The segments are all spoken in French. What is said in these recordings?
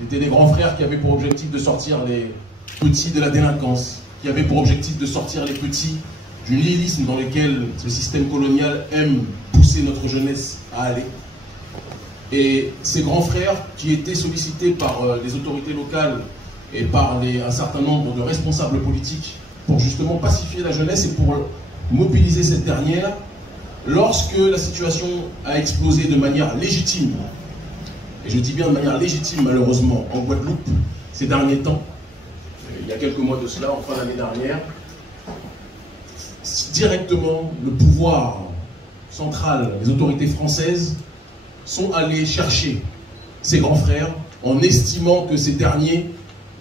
C'était des grands frères qui avaient pour objectif de sortir les petits de la délinquance, qui avaient pour objectif de sortir les petits du nihilisme dans lequel ce système colonial aime pousser notre jeunesse à aller. Et ces grands frères qui étaient sollicités par les autorités locales et par un certain nombre de responsables politiques pour justement pacifier la jeunesse et pour mobiliser cette dernière, lorsque la situation a explosé de manière légitime, et je dis bien de manière légitime malheureusement, en Guadeloupe ces derniers temps, il y a quelques mois de cela, en fin d'année dernière, directement le pouvoir central, les autorités françaises sont allés chercher ces grands frères en estimant que ces derniers,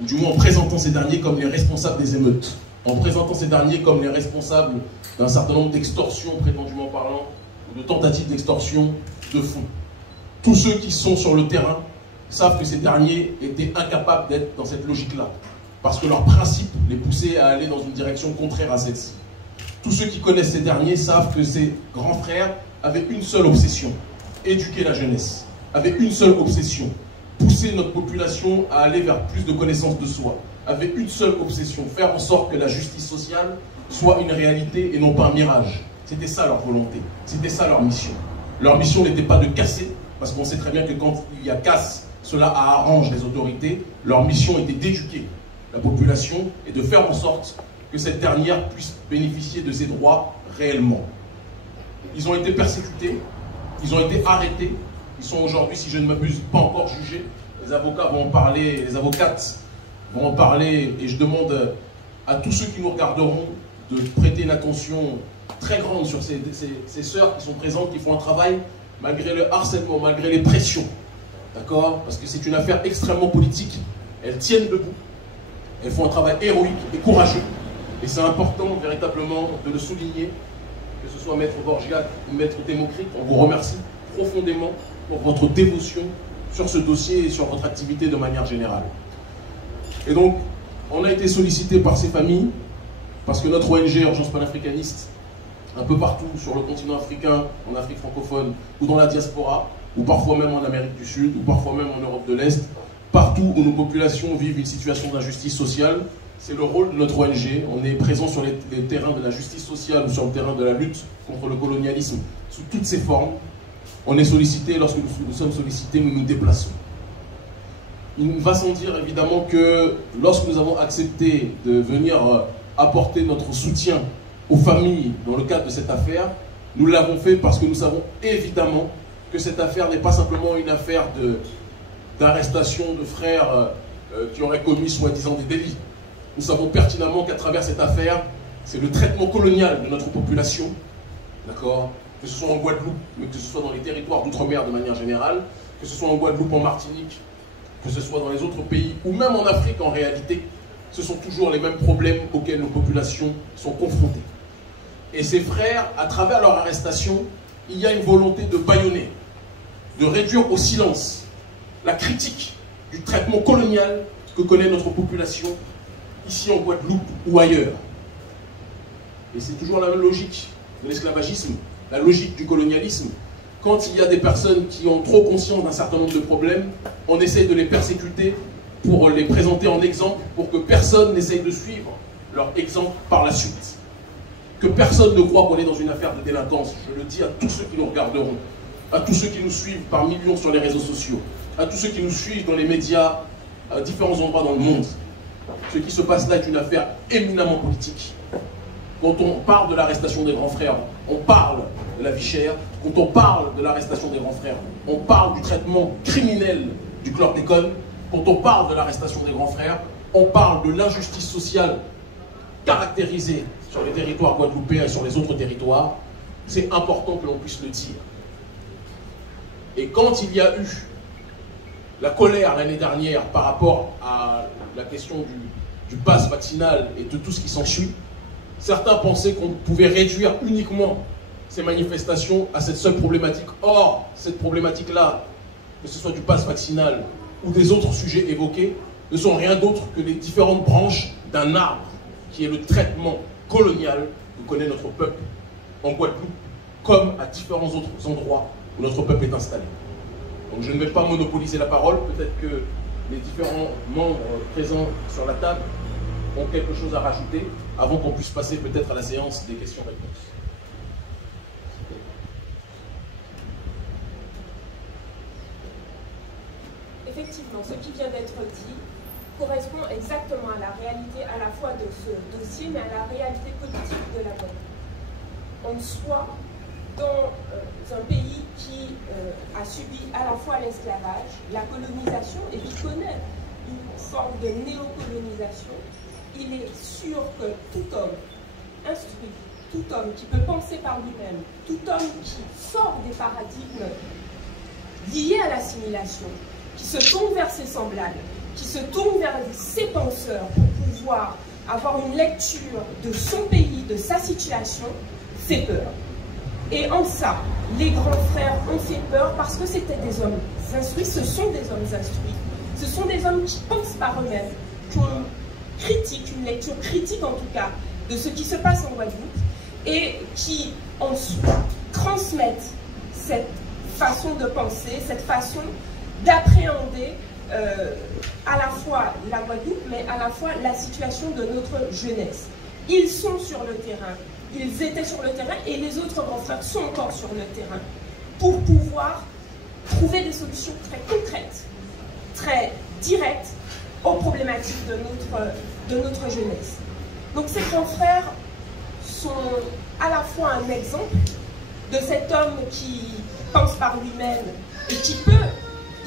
ou du moins en présentant ces derniers comme les responsables des émeutes, en présentant ces derniers comme les responsables d'un certain nombre d'extorsions prétendument parlant, ou de tentatives d'extorsion de fonds. Tous ceux qui sont sur le terrain savent que ces derniers étaient incapables d'être dans cette logique-là, parce que leur principe les poussait à aller dans une direction contraire à celle-ci. Tous ceux qui connaissent ces derniers savent que ces grands frères avaient une seule obsession, éduquer la jeunesse, avaient une seule obsession, pousser notre population à aller vers plus de connaissance de soi, avaient une seule obsession, faire en sorte que la justice sociale soit une réalité et non pas un mirage. C'était ça leur volonté, c'était ça leur mission. Leur mission n'était pas de casser, parce qu'on sait très bien que quand il y a casse, cela arrange les autorités. Leur mission était d'éduquer la population et de faire en sorte que cette dernière puisse bénéficier de ses droits réellement. Ils ont été persécutés, ils ont été arrêtés, ils sont aujourd'hui, si je ne m'abuse, pas encore jugés. Les avocats vont en parler, les avocates vont en parler, et je demande à tous ceux qui nous regarderont de prêter une attention très grande sur ces sœurs qui sont présentes, qui font un travail malgré le harcèlement, malgré les pressions, d'accord? Parce que c'est une affaire extrêmement politique, elles tiennent debout, elles font un travail héroïque et courageux, et c'est important véritablement de le souligner, que ce soit Maître Borgia ou Maître Thémocrite, on vous remercie profondément pour votre dévotion sur ce dossier et sur votre activité de manière générale. Et donc, on a été sollicité par ces familles, parce que notre ONG Urgence panafricaniste, un peu partout sur le continent africain, en Afrique francophone, ou dans la diaspora, ou parfois même en Amérique du Sud, ou parfois même en Europe de l'Est, partout où nos populations vivent une situation d'injustice sociale, c'est le rôle de notre ONG. On est présent sur les terrains de la justice sociale ou sur le terrain de la lutte contre le colonialisme sous toutes ses formes. On est sollicité, lorsque nous sommes sollicités, nous nous déplaçons. Il va sans dire évidemment que lorsque nous avons accepté de venir apporter notre soutien aux familles dans le cadre de cette affaire, nous l'avons fait parce que nous savons évidemment que cette affaire n'est pas simplement une affaire d'arrestation de frères qui auraient commis soi-disant des délits. Nous savons pertinemment qu'à travers cette affaire, c'est le traitement colonial de notre population, d'accord, que ce soit en Guadeloupe, mais que ce soit dans les territoires d'outre-mer de manière générale, que ce soit en Guadeloupe, en Martinique, que ce soit dans les autres pays, ou même en Afrique en réalité, ce sont toujours les mêmes problèmes auxquels nos populations sont confrontées. Et ces frères, à travers leur arrestation, il y a une volonté de bâillonner, de réduire au silence la critique du traitement colonial que connaît notre population ici en Guadeloupe ou ailleurs. Et c'est toujours la même logique de l'esclavagisme, la logique du colonialisme. Quand il y a des personnes qui ont trop conscience d'un certain nombre de problèmes, on essaie de les persécuter pour les présenter en exemple, pour que personne n'essaye de suivre leur exemple par la suite. Que personne ne croit qu'on est dans une affaire de délinquance. Je le dis à tous ceux qui nous regarderont, à tous ceux qui nous suivent par millions sur les réseaux sociaux, à tous ceux qui nous suivent dans les médias, à différents endroits dans le monde. Ce qui se passe là est une affaire éminemment politique. Quand on parle de l'arrestation des grands frères, on parle de la vie chère. Quand on parle de l'arrestation des grands frères, on parle du traitement criminel du chlordécone. Quand on parle de l'arrestation des grands frères, on parle de l'injustice sociale caractérisée sur les territoires guadeloupéens et sur les autres territoires. C'est important que l'on puisse le dire. Et quand il y a eu la colère l'année dernière par rapport à la question du pass vaccinal et de tout ce qui s'ensuit, certains pensaient qu'on pouvait réduire uniquement ces manifestations à cette seule problématique. Or, cette problématique-là, que ce soit du pass vaccinal ou des autres sujets évoqués, ne sont rien d'autre que les différentes branches d'un arbre qui est le traitement colonial que connaît notre peuple en Guadeloupe, comme à différents autres endroits où notre peuple est installé. Donc je ne vais pas monopoliser la parole, peut-être que les différents membres présents sur la table ont quelque chose à rajouter avant qu'on puisse passer peut-être à la séance des questions-réponses. Effectivement, ce qui vient d'être dit correspond exactement à la réalité à la fois de ce dossier, mais à la réalité politique de la Guadeloupe. On soit dans un pays qui a subi à la fois l'esclavage, la colonisation, et qui connaît une forme de néocolonisation, il est sûr que tout homme instruit, tout homme qui peut penser par lui-même, tout homme qui sort des paradigmes liés à l'assimilation, qui se tourne vers ses semblables, qui se tourne vers ses penseurs pour pouvoir avoir une lecture de son pays, de sa situation, fait peur. Et en ça, les grands frères ont fait peur parce que c'était des hommes instruits, ce sont des hommes instruits, ce sont des hommes qui pensent par eux-mêmes, qui ont une lecture critique en tout cas, de ce qui se passe en Guadeloupe, et qui en soi transmettent cette façon de penser, cette façon d'appréhender à la fois la Guadeloupe, mais à la fois la situation de notre jeunesse. Ils sont sur le terrain, ils étaient sur le terrain, et les autres grands frères sont encore sur le terrain, pour pouvoir trouver des solutions très concrètes, très directes aux problématiques de notre jeunesse. Donc ces grands frères sont à la fois un exemple de cet homme qui pense par lui-même et qui peut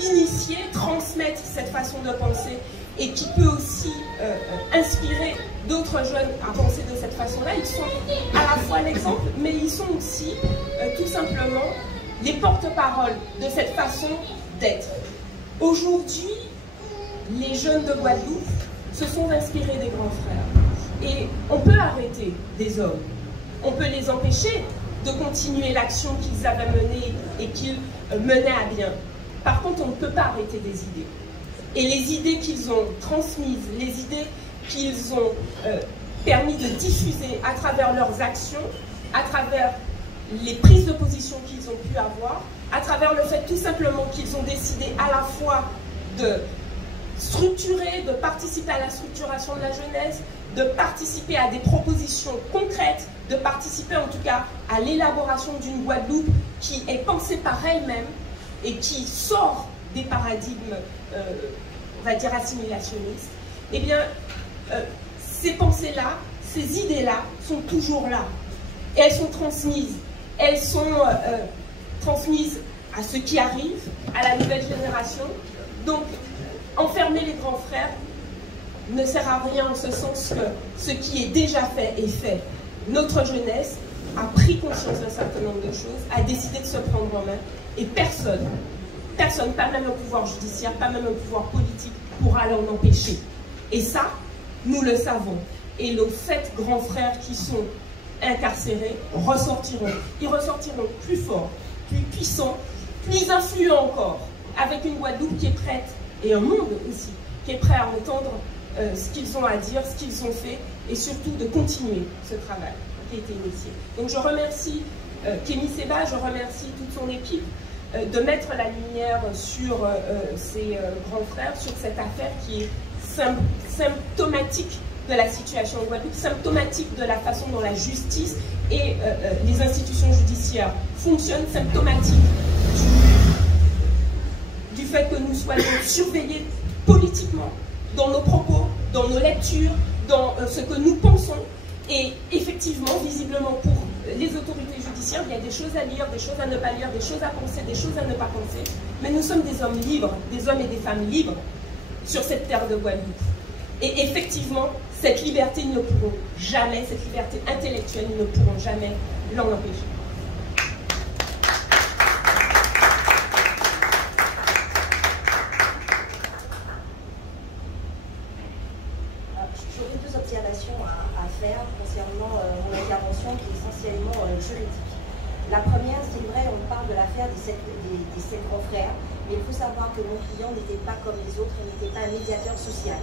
initier, transmettre cette façon de penser, et qui peut aussi inspirer d'autres jeunes à penser de cette façon-là. Ils sont à la fois l'exemple, mais ils sont aussi tout simplement les porte-paroles de cette façon d'être. Aujourd'hui, les jeunes de Guadeloupe se sont inspirés des grands frères. Et on peut arrêter des hommes, on peut les empêcher de continuer l'action qu'ils avaient menée et qu'ils menaient à bien. Par contre, on ne peut pas arrêter des idées. Et les idées qu'ils ont transmises, les idées qu'ils ont permis de diffuser à travers leurs actions, à travers les prises de position qu'ils ont pu avoir, à travers le fait tout simplement qu'ils ont décidé à la fois de structurer, de participer à la structuration de la jeunesse, de participer à des propositions concrètes, de participer en tout cas à l'élaboration d'une Guadeloupe qui est pensée par elle-même et qui sort des paradigmes, on va dire, assimilationnistes. Eh bien, ces pensées-là, ces idées-là sont toujours là. Et elles sont transmises. Elles sont transmises à ceux qui arrivent, à la nouvelle génération. Donc, enfermer les grands frères ne sert à rien, en ce sens que ce qui est déjà fait est fait. Notre jeunesse a pris conscience d'un certain nombre de choses, a décidé de se prendre en main, et personne, pas même le pouvoir judiciaire, pas même le pouvoir politique, pourra l'en empêcher. Et ça, nous le savons. Et nos 7 grands frères qui sont incarcérés ressortiront. Ils ressortiront plus forts, plus puissants, plus influents encore, avec une Guadeloupe qui est prête, et un monde aussi, qui est prêt à entendre ce qu'ils ont à dire, ce qu'ils ont fait, et surtout de continuer ce travail qui a été initié. Donc je remercie Kémy Séba, je remercie toute son équipe de mettre la lumière sur ces grands frères, sur cette affaire qui est symptomatique de la situation en Guadeloupe, symptomatique de la façon dont la justice et les institutions judiciaires fonctionnent, symptomatique du fait que nous soyons surveillés politiquement dans nos propos, dans nos lectures, dans ce que nous pensons. Et effectivement, visiblement, pour les autorités judiciaires, il y a des choses à lire, des choses à ne pas lire, des choses à penser, des choses à ne pas penser. Mais nous sommes des hommes libres, des hommes et des femmes libres sur cette terre de Guadeloupe. Et effectivement, cette liberté, ils ne pourront jamais, cette liberté intellectuelle, ils ne pourront jamais l'en empêcher. J'aurais 2 observations à faire concernant mon intervention qui est essentiellement juridique. La première, c'est vrai, on parle de l'affaire des 7 grands frères, mais il faut savoir que mon client n'était pas comme les autres, il n'était pas un médiateur social.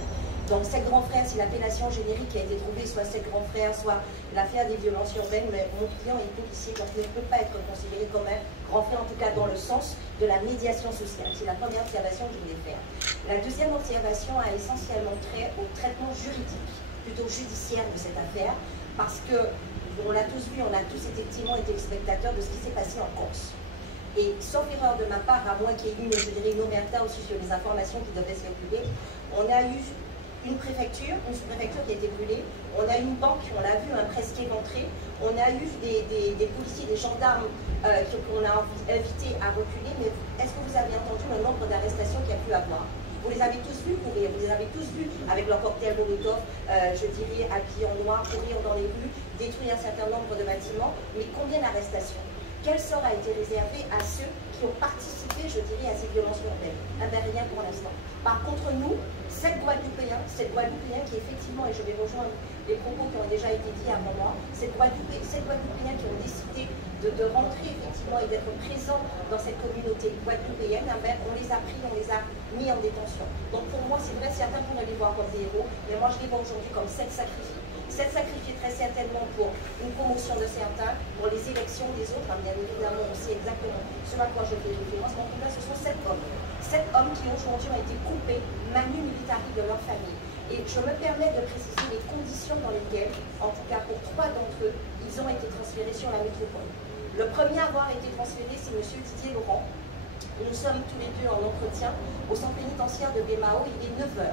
Donc 7 grands frères, si l'appellation générique qui a été trouvée, soit 7 grands frères, soit l'affaire des violences urbaines, mais mon client est policier, donc il ne peut pas être considéré comme un grand frère, en tout cas dans le sens de la médiation sociale. C'est la première observation que je voulais faire. La deuxième observation a essentiellement trait au traitement juridique, plutôt judiciaire de cette affaire, parce que, on l'a tous vu, on a tous effectivement été spectateurs de ce qui s'est passé en Corse. Et sauf erreur de ma part, à moins qu'il y ait eu, je dirais, une omerta aussi sur les informations qui devaient circuler, on a eu une préfecture, une sous-préfecture qui a été brûlée, on a eu une banque, on l'a vu, un presque éventré, on a eu des policiers, des gendarmes qu'on a invités à reculer, mais est-ce que vous avez entendu le nombre d'arrestations qu'il y a pu avoir? Vous les avez tous vus courir, vous les avez tous vus avec leur cocktail Molotov, je dirais habillés en noir, courir dans les rues, détruire un certain nombre de bâtiments, mais combien d'arrestations? Quel sort a été réservé à ceux qui ont participé, je dirais, à ces violences urbaines? Rien pour l'instant. Par contre, nous, 7 Guadeloupéens qui effectivement, et je vais rejoindre les propos qui ont déjà été dits avant moi, 7 Guadeloupéens qui ont décidé de rentrer effectivement et d'être présents dans cette communauté guadeloupéenne, on les a pris, on les a mis en détention. Donc pour moi, c'est vrai, certains pourraient les voir comme des héros, mais moi je les vois aujourd'hui comme 7 sacrifiés. 7 sacrifiés très certainement pour une promotion de certains, pour les élections des autres, bien évidemment on sait exactement ce à quoi je fais référence, mais en tout cas ce sont 7 hommes. 7 hommes qui aujourd'hui ont été coupés, manu militari de leur famille. Et je me permets de préciser les conditions dans lesquelles, en tout cas pour 3 d'entre eux, ils ont été transférés sur la métropole. Le premier à avoir été transféré, c'est M. Didier Laurent. Nous sommes tous les deux en entretien au centre pénitentiaire de Bémao, il est 9h.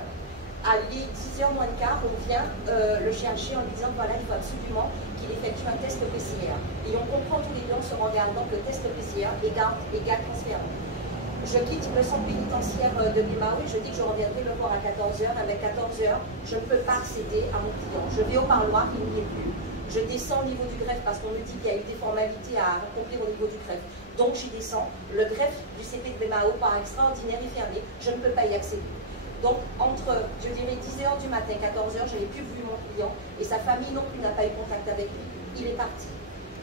À 10h moins le quart, on vient le chercher en lui disant voilà, il faut absolument qu'il effectue un test PCR. Et on comprend tous les deux en se regardant que le test PCR égale transfert. Je quitte le centre pénitentiaire de Bémao et je dis que je reviendrai le voir à 14h. Avec 14h, je ne peux pas accéder à mon client. Je vais au parloir, il n'y est plus. Je descends au niveau du greffe parce qu'on me dit qu'il y a eu des formalités à accomplir au niveau du greffe. Donc j'y descends. Le greffe du CP de Bémao, par extraordinaire, est fermé. Je ne peux pas y accéder. Donc entre, je dirais, 10h du matin, 14h, je n'ai plus vu mon client et sa famille non plus n'a pas eu contact avec lui. Il est parti.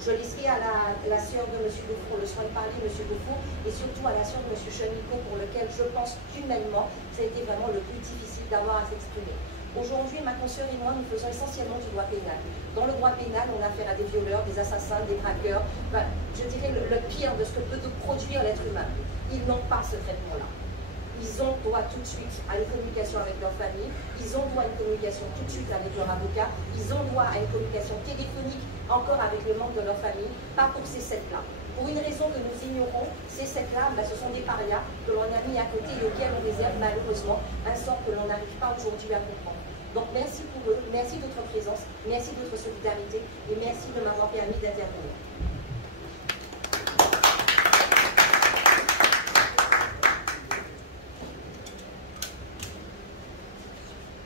Je laisserai à la sœur de M. Dufour le soin de parler, M. Dufour, et surtout à la sœur de M. Chenico, pour lequel je pense qu'humainement, ça a été vraiment le plus difficile d'avoir à s'exprimer. Aujourd'hui, ma consoeur et moi, nous faisons essentiellement du droit pénal. Dans le droit pénal, on a affaire à des violeurs, des assassins, des braqueurs, enfin, je dirais le pire de ce que peut produire l'être humain. Ils n'ont pas ce traitement-là. Ils ont droit tout de suite à une communication avec leur famille, ils ont droit à une communication tout de suite avec leur avocat, ils ont droit à une communication téléphonique encore avec les membres de leur famille, pas pour ces 7-là. Pour une raison que nous ignorons, ces 7-là, ce sont des parias que l'on a mis à côté et auxquels on réserve malheureusement un sort que l'on n'arrive pas aujourd'hui à comprendre. Donc merci pour eux, merci de votre présence, merci de votre solidarité et merci de m'avoir permis d'intervenir.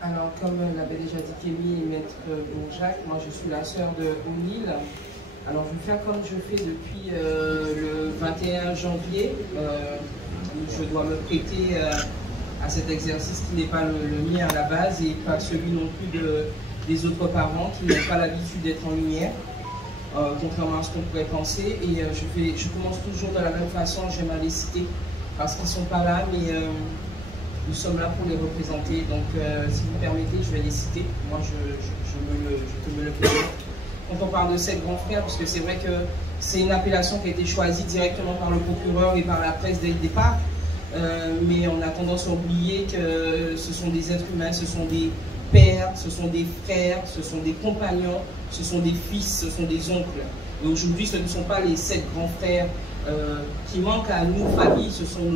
Alors, comme l'avait déjà dit Kémy et Maître Bourjac, moi je suis la sœur de O'Neill. Alors, je vais faire comme je fais depuis le 21 janvier. Je dois me prêter à cet exercice qui n'est pas le mien à la base et pas celui non plus des autres parents qui n'ont pas l'habitude d'être en lumière, contrairement à ce qu'on pourrait penser. Et je commence toujours de la même façon, je vais les citer parce qu'ils ne sont pas là, mais nous sommes là pour les représenter. Donc, si vous permettez, je vais les citer. Moi, je peux me le permettre. Quand on parle de 7 grands frères, parce que c'est vrai que c'est une appellation qui a été choisie directement par le procureur et par la presse dès le départ, mais on a tendance à oublier que ce sont des êtres humains, ce sont des pères, ce sont des frères, ce sont des compagnons, ce sont des fils, ce sont des oncles. Et aujourd'hui, ce ne sont pas les 7 grands frères qui manquent à nous, famille, ce sont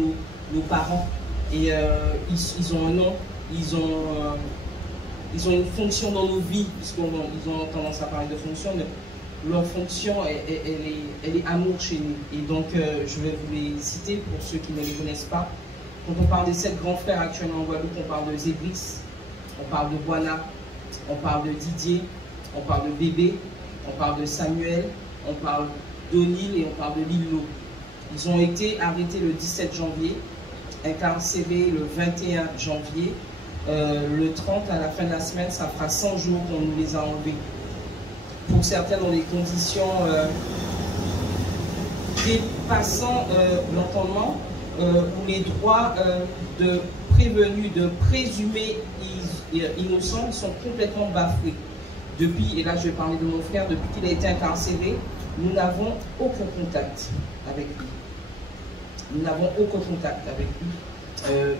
nos parents. Et ils ont un nom, ils ont une fonction dans nos vies, puisqu'ils ont tendance à parler de fonction, mais leur fonction, elle est amour chez nous. Et donc, je vais vous les citer pour ceux qui ne les connaissent pas. Quand on parle des 7 grands frères actuellement en Guadeloupe, on parle de Zébris, on parle de Boana, on parle de Didier, on parle de Bébé, on parle de Samuel, on parle d'O'Neill et on parle de Lilo. Ils ont été arrêtés le 17 janvier, incarcérés le 21 janvier. Le 30, à la fin de la semaine, ça fera 100 jours qu'on nous les a enlevés. Pour certains, dans des conditions dépassant l'entendement, où les droits de prévenus, de présumés, innocents, ils sont complètement bafoués. Depuis, et là je vais parler de mon frère, depuis qu'il a été incarcéré, nous n'avons aucun contact avec lui. Nous n'avons aucun contact avec lui.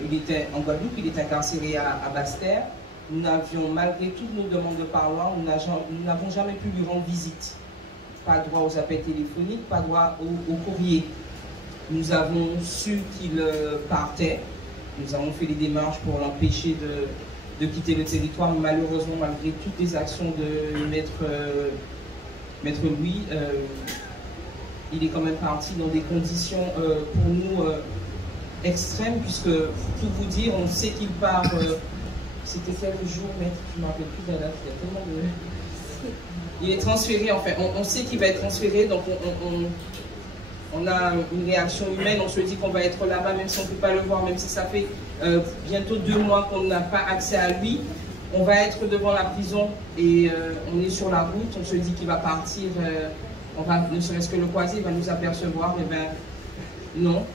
Il était en Guadeloupe, il était incarcéré à Basse-Terre. Nous n'avions, malgré toutes nos demandes de parloir, nous n'avons jamais pu lui rendre visite. Pas droit aux appels téléphoniques, pas droit au courrier. Nous avons su qu'il partait. Nous avons fait les démarches pour l'empêcher de quitter le territoire. Mais malheureusement, malgré toutes les actions de Maître Louis, il est quand même parti dans des conditions pour nous extrêmes, puisque, pour tout vous dire, on sait qu'il part, c'était quelques jours, mais je ne me rappelle plus de la date, il y a tellement de... Il est transféré, en fait, on sait qu'il va être transféré, donc on a une réaction humaine, on se dit qu'on va être là-bas, même si on ne peut pas le voir, même si ça fait bientôt 2 mois qu'on n'a pas accès à lui. On va être devant la prison et on est sur la route, on se dit qu'il va partir, on va, ne serait-ce que le croiser, il va nous apercevoir, mais ben non,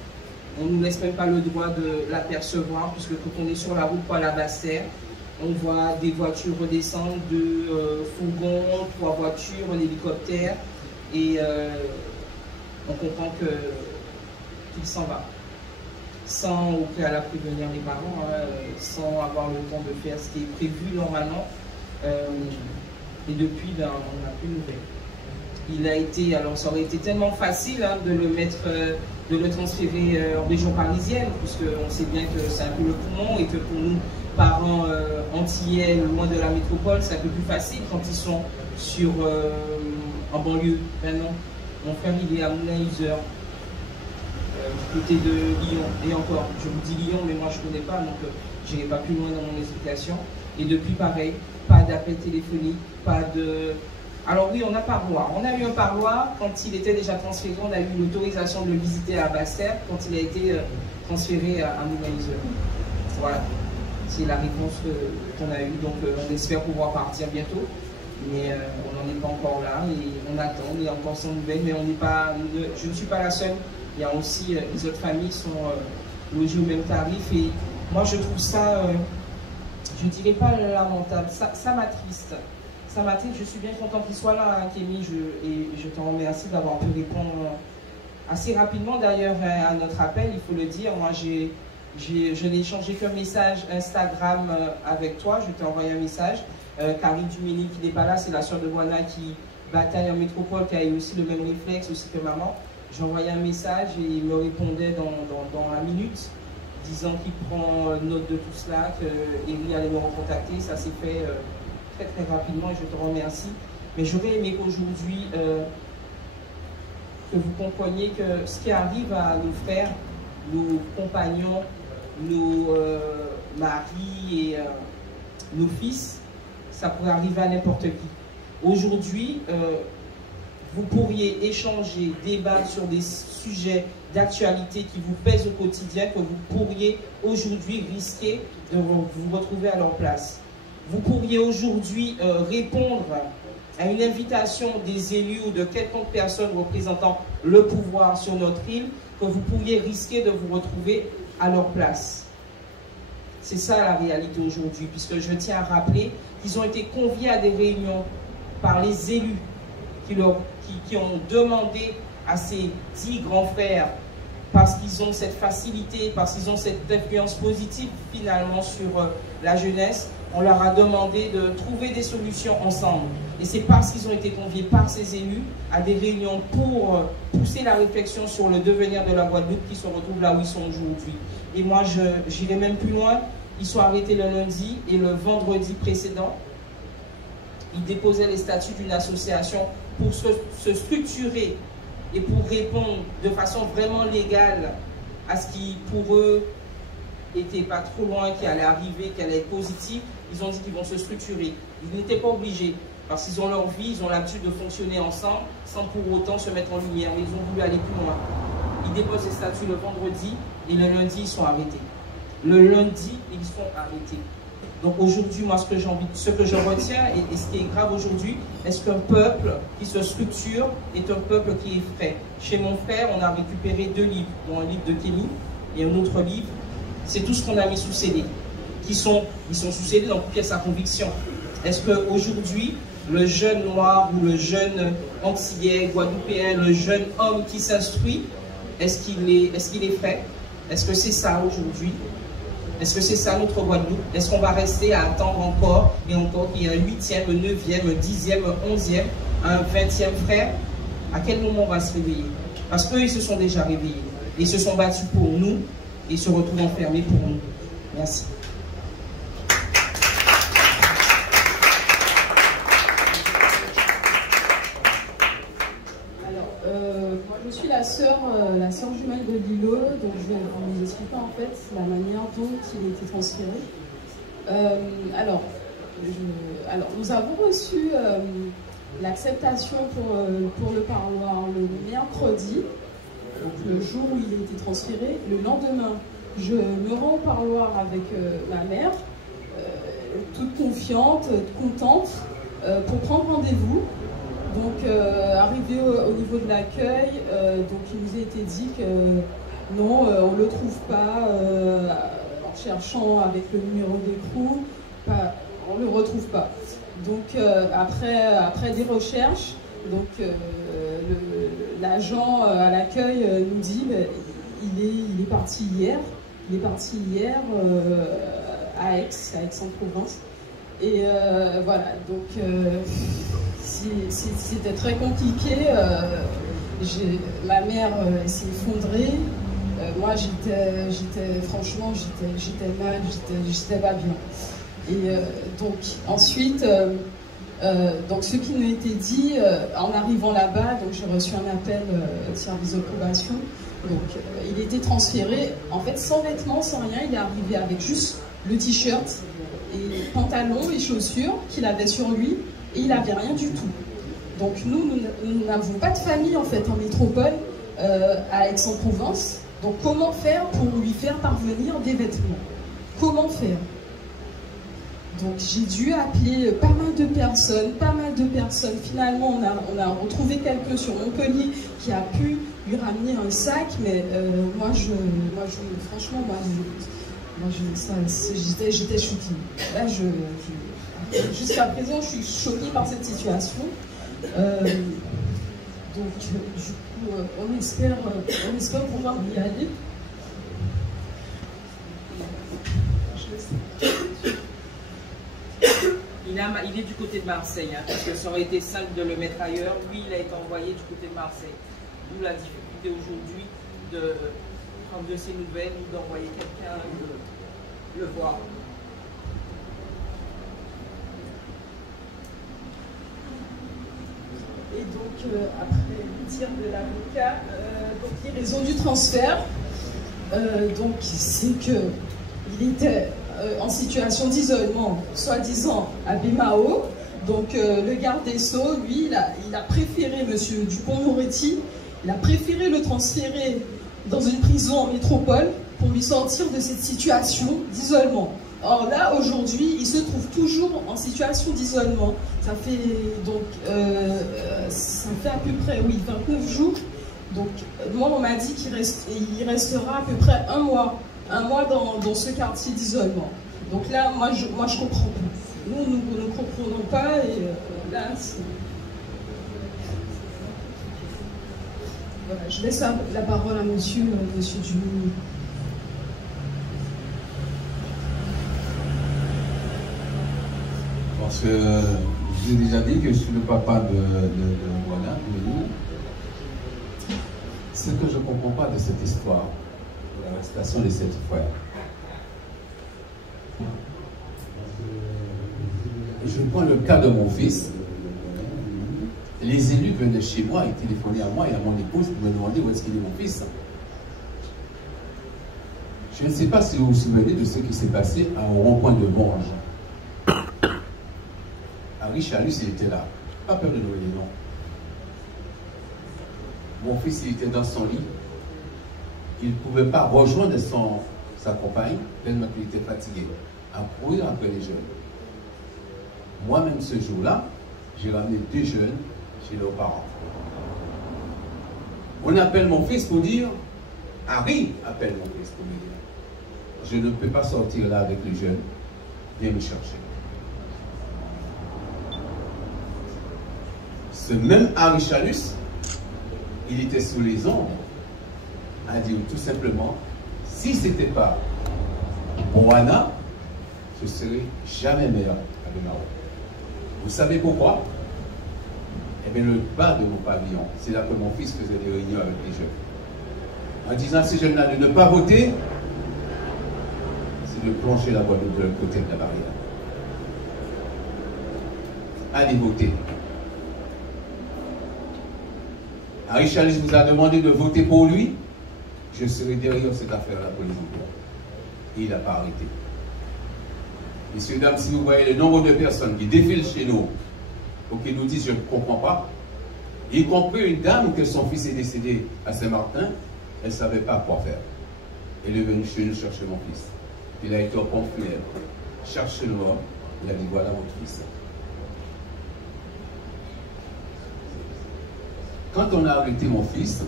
on ne nous laisse même pas le droit de l'apercevoir, puisque quand on est sur la route pour la Basse-Terre, on voit des voitures redescendre, 2 fourgons, 3 voitures, un hélicoptère, et on comprend qu'il s'en va, sans au préalable prévenir les parents, sans avoir le temps de faire ce qui est prévu normalement. Et depuis, ben, on n'a plus de nouvelles. Il a été, alors ça aurait été tellement facile de le mettre, de le transférer en région parisienne, puisqu'on sait bien que c'est un peu le poumon et que pour nous, parents antillais, loin de la métropole, c'est un peu plus facile quand ils sont en banlieue. Ben non, mon frère il est à Moulin-User, du côté de Lyon, et encore, je vous dis Lyon, mais moi je ne connais pas, donc je n'irai pas plus loin dans mon explication. Et depuis, pareil, pas d'appel téléphonique, pas de... Alors oui, on a parloir. On a eu un parloir quand il était déjà transféré, on a eu l'autorisation de le visiter à Basse-Terre quand il a été transféré à Moulin-User. Voilà, c'est la réponse qu'on a eue, donc on espère pouvoir partir bientôt. Mais on n'en est pas encore là et on attend, on est encore sans nouvelles, mais on n'est pas, je ne suis pas la seule. Il y a aussi les autres familles qui sont logées au même tarif et moi je trouve ça, je ne dirais pas lamentable, ça m'attriste. Ça m'attriste, je suis bien contente qu'il soit là, hein, Kémy, et je te remercie d'avoir pu répondre assez rapidement d'ailleurs à notre appel, il faut le dire. Moi je n'ai échangé qu'un message Instagram avec toi, je t'ai envoyé un message. Karine Dumini qui n'est pas là, c'est la soeur de Boana qui bataille en métropole, qui a eu aussi le même réflexe aussi que maman. J'ai envoyé un message et il me répondait dans la minute, disant qu'il prend note de tout cela, qu'Eli allait me recontacter. Ça s'est fait très très rapidement et je te remercie. Mais j'aurais aimé qu'aujourd'hui, que vous compreniez que ce qui arrive à nos frères, nos compagnons, nos maris et nos fils, ça pourrait arriver à n'importe qui. Aujourd'hui, vous pourriez échanger, débattre sur des sujets d'actualité qui vous pèsent au quotidien, que vous pourriez aujourd'hui risquer de vous retrouver à leur place. Vous pourriez aujourd'hui répondre à une invitation des élus ou de quelconque personne représentant le pouvoir sur notre île, que vous pourriez risquer de vous retrouver à leur place. C'est ça la réalité aujourd'hui, puisque je tiens à rappeler qu'ils ont été conviés à des réunions par les élus qui ont demandé à ces 10 grands frères, parce qu'ils ont cette facilité, parce qu'ils ont cette influence positive finalement sur la jeunesse, on leur a demandé de trouver des solutions ensemble. Et c'est parce qu'ils ont été conviés par ces élus à des réunions pour pousser la réflexion sur le devenir de la Guadeloupe qui se retrouvent là où ils sont aujourd'hui. Et moi, j'irai même plus loin. Ils sont arrêtés le lundi et le vendredi précédent, ils déposaient les statuts d'une association pour se structurer et pour répondre de façon vraiment légale à ce qui, pour eux, n'était pas trop loin, qui allait arriver, qui allait être positif. Ils ont dit qu'ils vont se structurer. Ils n'étaient pas obligés, parce qu'ils ont leur vie, ils ont l'habitude de fonctionner ensemble, sans pour autant se mettre en lumière. Mais ils ont voulu aller plus loin. Ils déposent les statuts le vendredi, et le lundi, ils sont arrêtés. Le lundi, ils sont arrêtés. Donc aujourd'hui, moi, ce que je retiens, et ce qui est grave aujourd'hui, est-ce qu'un peuple qui se structure est un peuple qui est frais? Chez mon frère, on a récupéré 2 livres, dont un livre de Kémy et un autre livre. C'est tout ce qu'on a mis sous scellé, ils sont succédés dans toute sa conviction. Est-ce qu'aujourd'hui, le jeune noir ou le jeune antillais, guadeloupéen, le jeune homme qui s'instruit, est-ce qu'il est prêt? Est-ce que c'est ça aujourd'hui? Est-ce que c'est ça notre Guadeloupe? Est-ce qu'on va rester à attendre encore et encore qu'il y ait un 8e, un 9e, un 10e, un 11e, un 20e frère? À quel moment on va se réveiller? Parce qu'eux, ils se sont déjà réveillés. Ils se sont battus pour nous et se retrouvent enfermés pour nous. Merci. Moi, je suis la sœur jumelle de Lilo, donc je vais vous expliquer en fait la manière dont il a été transféré. Alors, nous avons reçu l'acceptation pour le parloir le mercredi, donc le jour où il a été transféré. Le lendemain, je me rends au parloir avec ma mère, toute confiante, contente, pour prendre rendez-vous. Donc, arrivé au niveau de l'accueil, donc il nous a été dit que non, on ne le trouve pas, en cherchant avec le numéro d'écrou, on ne le retrouve pas. Donc, après des recherches, donc l'agent à l'accueil nous dit il est parti hier. Il est parti hier à Aix-en-Provence. Et voilà, donc c'était très compliqué. Ma mère s'est effondrée. Moi, franchement, j'étais mal, j'étais pas bien. Et donc, ensuite, donc ce qui nous était dit, en arrivant là-bas, donc j'ai reçu un appel de service de probation. Donc, il était transféré, en fait, sans vêtements, sans rien. Il est arrivé avec juste le t-shirt et pantalon et chaussures qu'il avait sur lui, et il n'avait rien du tout. Donc nous n'avons pas de famille en fait en métropole à Aix-en-Provence. Donc comment faire pour lui faire parvenir des vêtements? Comment faire? Donc j'ai dû appeler pas mal de personnes. Finalement on a retrouvé quelqu'un sur Montpellier qui a pu lui ramener un sac, mais franchement j'étais choquée. Là, jusqu'à présent, je suis choquée par cette situation. Donc, du coup, on espère pouvoir y aller. Il est du côté de Marseille, hein, parce que ça aurait été simple de le mettre ailleurs. Lui, il a été envoyé du côté de Marseille. D'où la difficulté aujourd'hui de prendre de ses nouvelles ou d'envoyer quelqu'un le voir. Et donc, après le tir de l'avocat, donc les raisons du transfert, donc c'est qu'il était en situation d'isolement, soi-disant à Bémao. Donc le garde des Sceaux, lui, il a préféré, monsieur Dupond-Moretti, il a préféré le transférer dans une prison en métropole pour lui sortir de cette situation d'isolement. Or là, aujourd'hui, il se trouve toujours en situation d'isolement. Ça fait donc, ça fait à peu près, oui, 29 jours. Donc, moi, on m'a dit qu'il restera à peu près un mois dans ce quartier d'isolement. Donc là, moi, je comprends pas. Nous ne comprenons pas et là, voilà, je laisse la parole à monsieur Dumont. Parce que j'ai déjà dit que je suis le papa de nous. Ce que je ne comprends pas de cette histoire, de l'arrestation de cette frère. Je prends le cas de mon fils. Les élus venaient chez moi et téléphonaient à moi et à mon épouse pour me demander où est-ce qu'il est mon fils. Je ne sais pas si vous vous souvenez de ce qui s'est passé au rond-point de Morges. Henri Chalus, il était là. Pas peur de noyer, non. Mon fils, il était dans son lit. Il ne pouvait pas rejoindre sa compagne, tellement qu'il était fatigué, à courir après les jeunes. Moi-même, ce jour-là, j'ai ramené 2 jeunes chez leurs parents. On appelle mon fils pour dire, Harry appelle mon fils pour me dire, je ne peux pas sortir là avec les jeunes, vient me chercher. Ce même Henri Chalus, il était sous les ombres, a dit tout simplement, si ce n'était pas Moana, je ne serais jamais meilleur à Benao. Vous savez pourquoi? Eh bien, le bas de mon pavillon, c'est là que mon fils faisait des réunions avec les jeunes. En disant à ces jeunes-là de ne pas voter, c'est de plonger la Guadeloupe de l'autre côté de la barrière. Allez voter. Henri Chalus vous a demandé de voter pour lui. Je serai derrière cette affaire-là pour les emplois. Et il n'a pas arrêté. Messieurs, dames, si vous voyez le nombre de personnes qui défilent chez nous pour qu'ils nous disent je ne comprends pas, y compris une dame que son fils est décédé à Saint-Martin, elle ne savait pas quoi faire. Elle est venue chez nous chercher mon fils. Il a été au pont funèbre. Cherche-le, il a dit voilà votre fils. Quand on a arrêté mon fils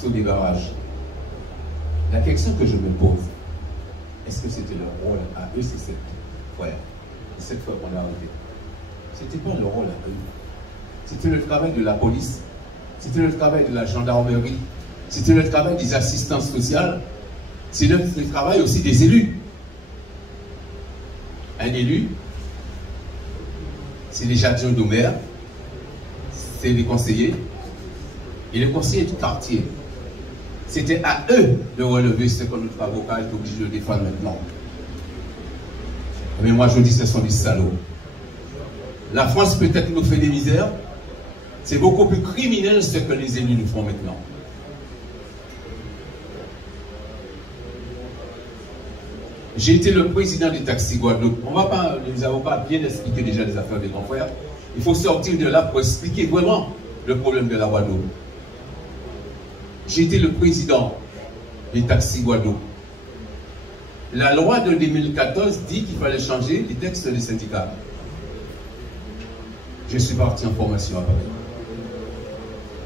sous des barrages, la question que je me pose, est-ce que c'était leur rôle à eux, c'est cette fois qu'on l'a arrêté? C'était pas leur rôle à eux. C'était le travail de la police, c'était le travail de la gendarmerie, c'était le travail des assistances sociales, c'est le travail aussi des élus. Un élu, c'est les adjoints au maire, c'est les conseillers, et les conseillers du quartier. C'était à eux de relever ce que notre avocat est obligé de défendre maintenant. Mais moi je dis ce sont des salauds. La France peut-être nous fait des misères. C'est beaucoup plus criminel ce que les élus nous font maintenant. J'ai été le président des taxis Guadeloupe. On va pas, les avocats bien expliquer déjà les affaires des grands frères. Il faut sortir de là pour expliquer vraiment le problème de la Guadeloupe. J'ai été le président des taxis Guadeloupe. La loi de 2014 dit qu'il fallait changer les textes des syndicats. Je suis parti en formation à Paris.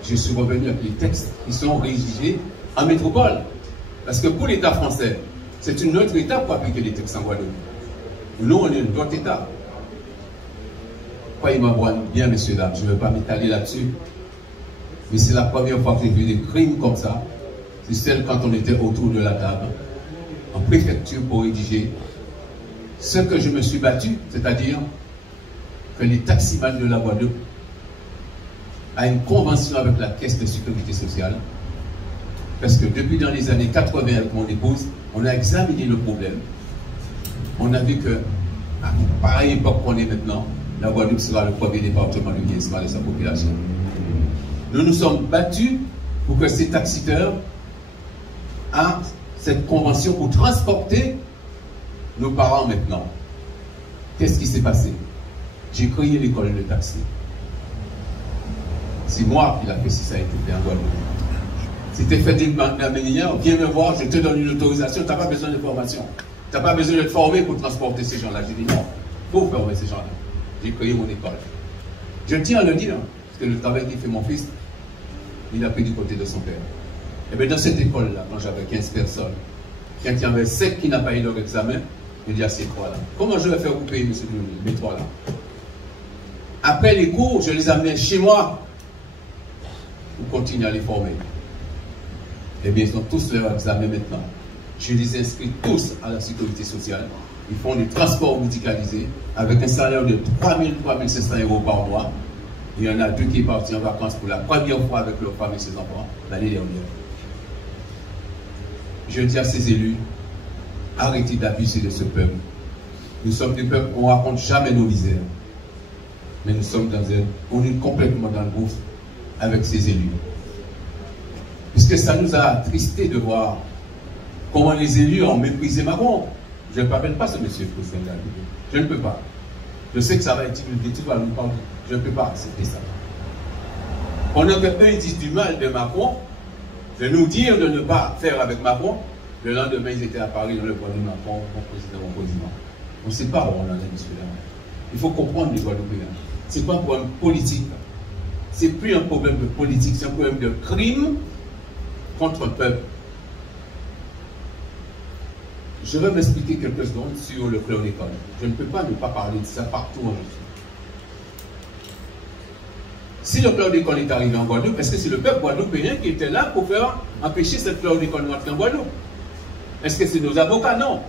Je suis revenu avec les textes qui sont rédigés en métropole. Parce que pour l'État français, c'est une autre étape pour appliquer les textes en Guadeloupe. Nous, on est un autre État. Croyez-moi bien, messieurs, dames, je ne vais pas m'étaler là-dessus. Mais c'est la première fois que j'ai vu des crimes comme ça. C'est celle quand on était autour de la table, en préfecture, pour rédiger ce que je me suis battu, c'est-à-dire que les taximans de la Guadeloupe a une convention avec la Caisse de sécurité sociale. Parce que depuis dans les années 80 avec mon épouse, on a examiné le problème. On a vu que, à pareille époque qu'on est maintenant, la Guadeloupe sera le premier département du vieillissement de sa population. Nous nous sommes battus pour que ces taxiteurs aient cette convention pour transporter nos parents maintenant. Qu'est-ce qui s'est passé? J'ai créé l'école de taxi. C'est moi qui l'ai fait si ça a été fait en Guadeloupe. C'était fait d'une manière, viens me voir, je te donne une autorisation, tu n'as pas besoin de formation. Tu n'as pas besoin de te former pour transporter ces gens-là. J'ai dit non, il faut former ces gens-là. J'ai créé mon école. Je tiens à le dire, parce que le travail qui fait mon fils, il a pris du côté de son père. Et bien dans cette école-là, quand j'avais 15 personnes, quand il y avait 7 qui n'ont pas eu leur examen, je dis à ces 3-là, comment je vais faire vous payer, monsieur mes 3-là? Après les cours, je les amenais chez moi pour continuer à les former. Eh bien, ils ont tous leur examen maintenant. Je les inscris tous à la sécurité sociale. Ils font du transport médicalisé avec un salaire de 3 000 à 3 500 € par mois. Il y en a 2 qui sont partis en vacances pour la première fois avec leur femme et ses enfants l'année dernière. Je dis à ces élus, arrêtez d'abuser de ce peuple. Nous sommes des peuples, on ne raconte jamais nos misères. Mais nous sommes on est complètement dans le gouffre avec ces élus. Puisque ça nous a attristé de voir comment les élus ont méprisé Macron. Je ne m'appelle pas ce monsieur le président de la République. Je ne peux pas. Je sais que ça va être divulgué, tout va nous parler. Je ne peux pas accepter ça. Pendant qu'eux ils disent du mal de Macron, de nous dire de ne pas faire avec Macron, le lendemain ils étaient à Paris dans le point de Macron, mon président. On ne sait pas où on en est, monsieur. Il faut comprendre les Guadeloupéens. Ce n'est pas un problème politique. Ce n'est plus un problème de politique, c'est un problème de crime contre un peuple. Je vais m'expliquer quelques secondes sur le chlordécone. Je ne peux pas ne pas parler de ça partout en Haïti. Si le chlordécone est arrivé en Guadeloupe, est-ce que c'est le peuple guadeloupéen qui était là pour faire empêcher cette chlordécone d'entrer en Guadeloupe? Est-ce que c'est nos avocats? Non.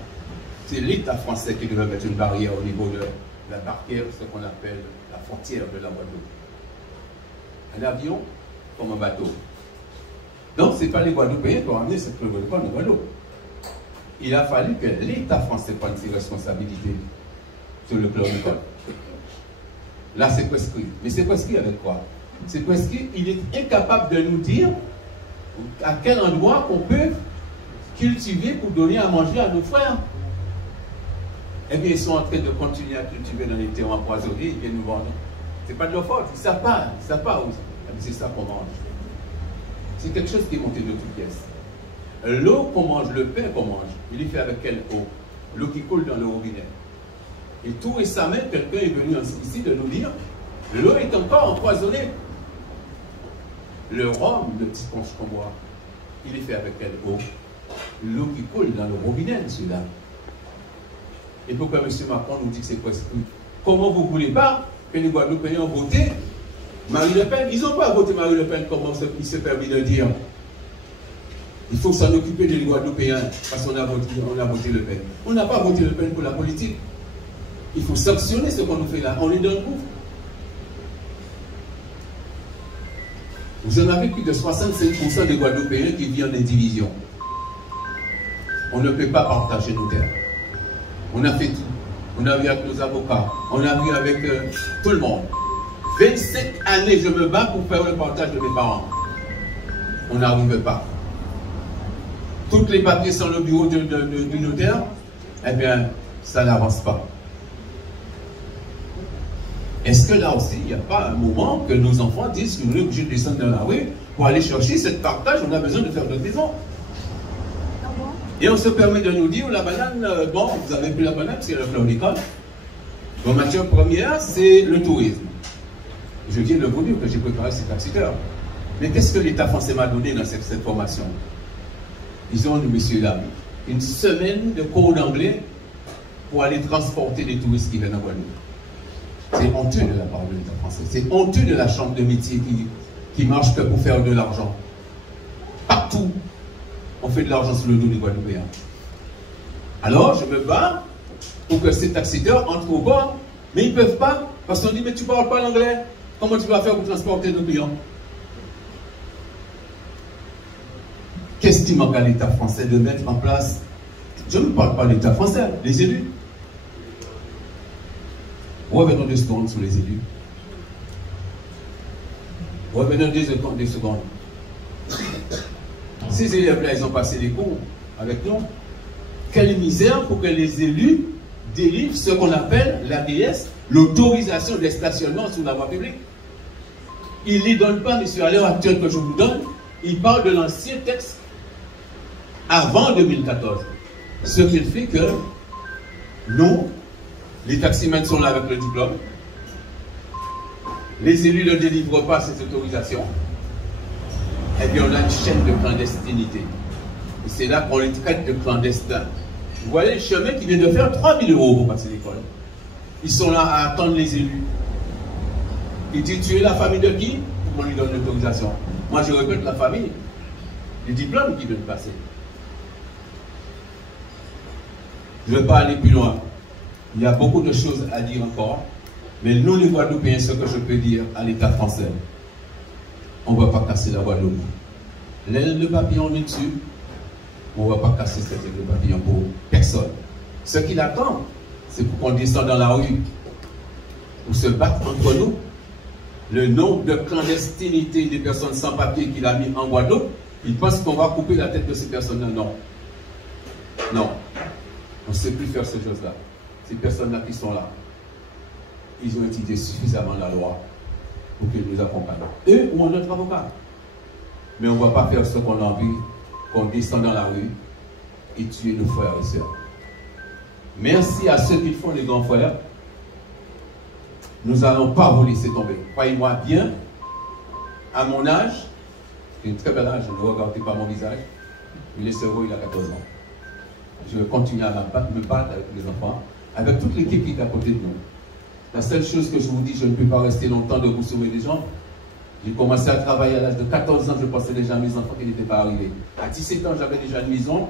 C'est l'État français qui devait mettre une barrière au niveau de la barrière, ce qu'on appelle la frontière de la Guadeloupe. Un avion comme un bateau. Donc, ce n'est pas les Guadeloupéens qui ont amené cette chlordécone en Guadeloupe. Il a fallu que l'État français prenne ses responsabilités sur le chlordécone. Là, c'est prescrit. Mais c'est prescrit avec quoi? C'est prescrit, il est incapable de nous dire à quel endroit on peut cultiver pour donner à manger à nos frères. Eh bien, ils sont en train de continuer à cultiver dans les terres empoisonnés, ils viennent nous vendre. Ce n'est pas de leur faute, ils ne savent pas où. C'est ça qu'on mange. C'est quelque chose qui est monté de toutes pièces. L'eau qu'on mange, le pain qu'on mange, il est fait avec quelle eau? L'eau qui coule dans le robinet. Et tout récemment, quelqu'un est venu ici de nous dire l'eau est encore empoisonnée. Le rhum, le petit punch qu'on boit, il est fait avec quelle eau? L'eau qui coule dans le robinet, celui-là. Et pourquoi M. Macron nous dit que c'est presque... Comment vous ne voulez pas que les Guadeloupéens ont voté Marine Le Pen? Ils n'ont pas voté Marine Le Pen, comment il s'est permis de dire. Il faut s'en occuper des Guadeloupéens parce qu'on a voté Le Pen. On n'a pas voté Le Pen pour la politique. Il faut sanctionner ce qu'on nous fait là. On est dans le gouffre. Vous en avez plus de 65% des Guadeloupéens qui vivent en indivision. On ne peut pas partager nos terres. On a fait tout. On a vu avec nos avocats. On a vu avec tout le monde. 27 années, je me bats pour faire le partage de mes parents. On n'arrive pas. Tous les papiers sur le bureau du notaire, eh bien, ça n'avance pas. Est-ce que là aussi, il n'y a pas un moment que nos enfants disent que nous sommes obligés de descendre dans la rue pour aller chercher cette partage, on a besoin de faire notre maison. Et on se permet de nous dire, la banane, bon, vous avez pris la banane, c'est le chlordécone. Bon, matière première, c'est le tourisme. Je viens de vous dire que j'ai préparé cet accident. Mais qu'est-ce que l'État français m'a donné dans cette formation? Ils ont, messieurs, dames, une semaine de cours d'anglais pour aller transporter les touristes qui viennent à Guadeloupe. C'est honteux de la part de l'État français. C'est honteux de la chambre de métier qui marche que pour faire de l'argent. Partout, on fait de l'argent sur le dos des Guadeloupéens. Alors, je me bats pour que ces taxiteurs entrent au bord, mais ils ne peuvent pas, parce qu'on dit, mais tu ne parles pas l'anglais, comment tu vas faire pour transporter nos clients? Qu'est-ce qui manque à l'État français de mettre en place? Je ne parle pas de l'État français, les élus. Revenons 2 secondes sur les élus. Revenons 2 secondes. Ces élèves-là, ils ont passé les cours avec nous. Quelle misère pour que les élus délivrent ce qu'on appelle l'ADS, l'autorisation des stationnements sur la voie publique. Ils ne les donnent pas, monsieur, à l'heure actuelle que je vous donne. Ils parlent de l'ancien texte avant 2014. Ce qui fait que nous, les taximens sont là avec le diplôme. Les élus ne délivrent pas ces autorisations. Eh bien, on a une chaîne de clandestinité. Et c'est là qu'on les traite de clandestins. Vous voyez le chemin qui vient de faire 3 000 € pour passer l'école. Ils sont là à attendre les élus. Ils disent, tu es la famille de qui? On lui donne l'autorisation. Moi, je répète la famille. Les diplômes qui viennent passer. Je ne vais pas aller plus loin. Il y a beaucoup de choses à dire encore. Mais nous, les Guadeloupéens, ce que je peux dire à l'État français, on ne va pas casser la Guadeloupe. L'aile de papillon est dessus. On ne va pas casser cette aile de papillon pour personne. Ce qu'il attend, c'est pour qu'on descende dans la rue, pour se battre entre nous. Le nombre de clandestinité des personnes sans papier qu'il a mis en Guadeloupe, il pense qu'on va couper la tête de ces personnes-là. Non. Non. On ne sait plus faire ces choses-là. Ces personnes-là qui sont là, ils ont étudié suffisamment la loi pour qu'ils nous accompagnent. Eux ou notre avocat. Mais on ne va pas faire ce qu'on a envie, qu'on descend dans la rue et tuer nos frères et sœurs. Merci à ceux qui font les grands frères. Nous n'allons pas vous laisser tomber. Croyez-moi bien, à mon âge, j'ai une très belle âge, ne regardez pas mon visage, mais le cerveau, il a 14 ans. je vais continuer à me battre avec les enfants, avec toute l'équipe qui est à côté de nous. La seule chose que je vous dis, je ne peux pas rester longtemps debout sur mes jambes. J'ai commencé à travailler à l'âge de 14 ans, je pensais déjà à mes enfants qui n'étaient pas arrivés. À 17 ans, j'avais déjà une maison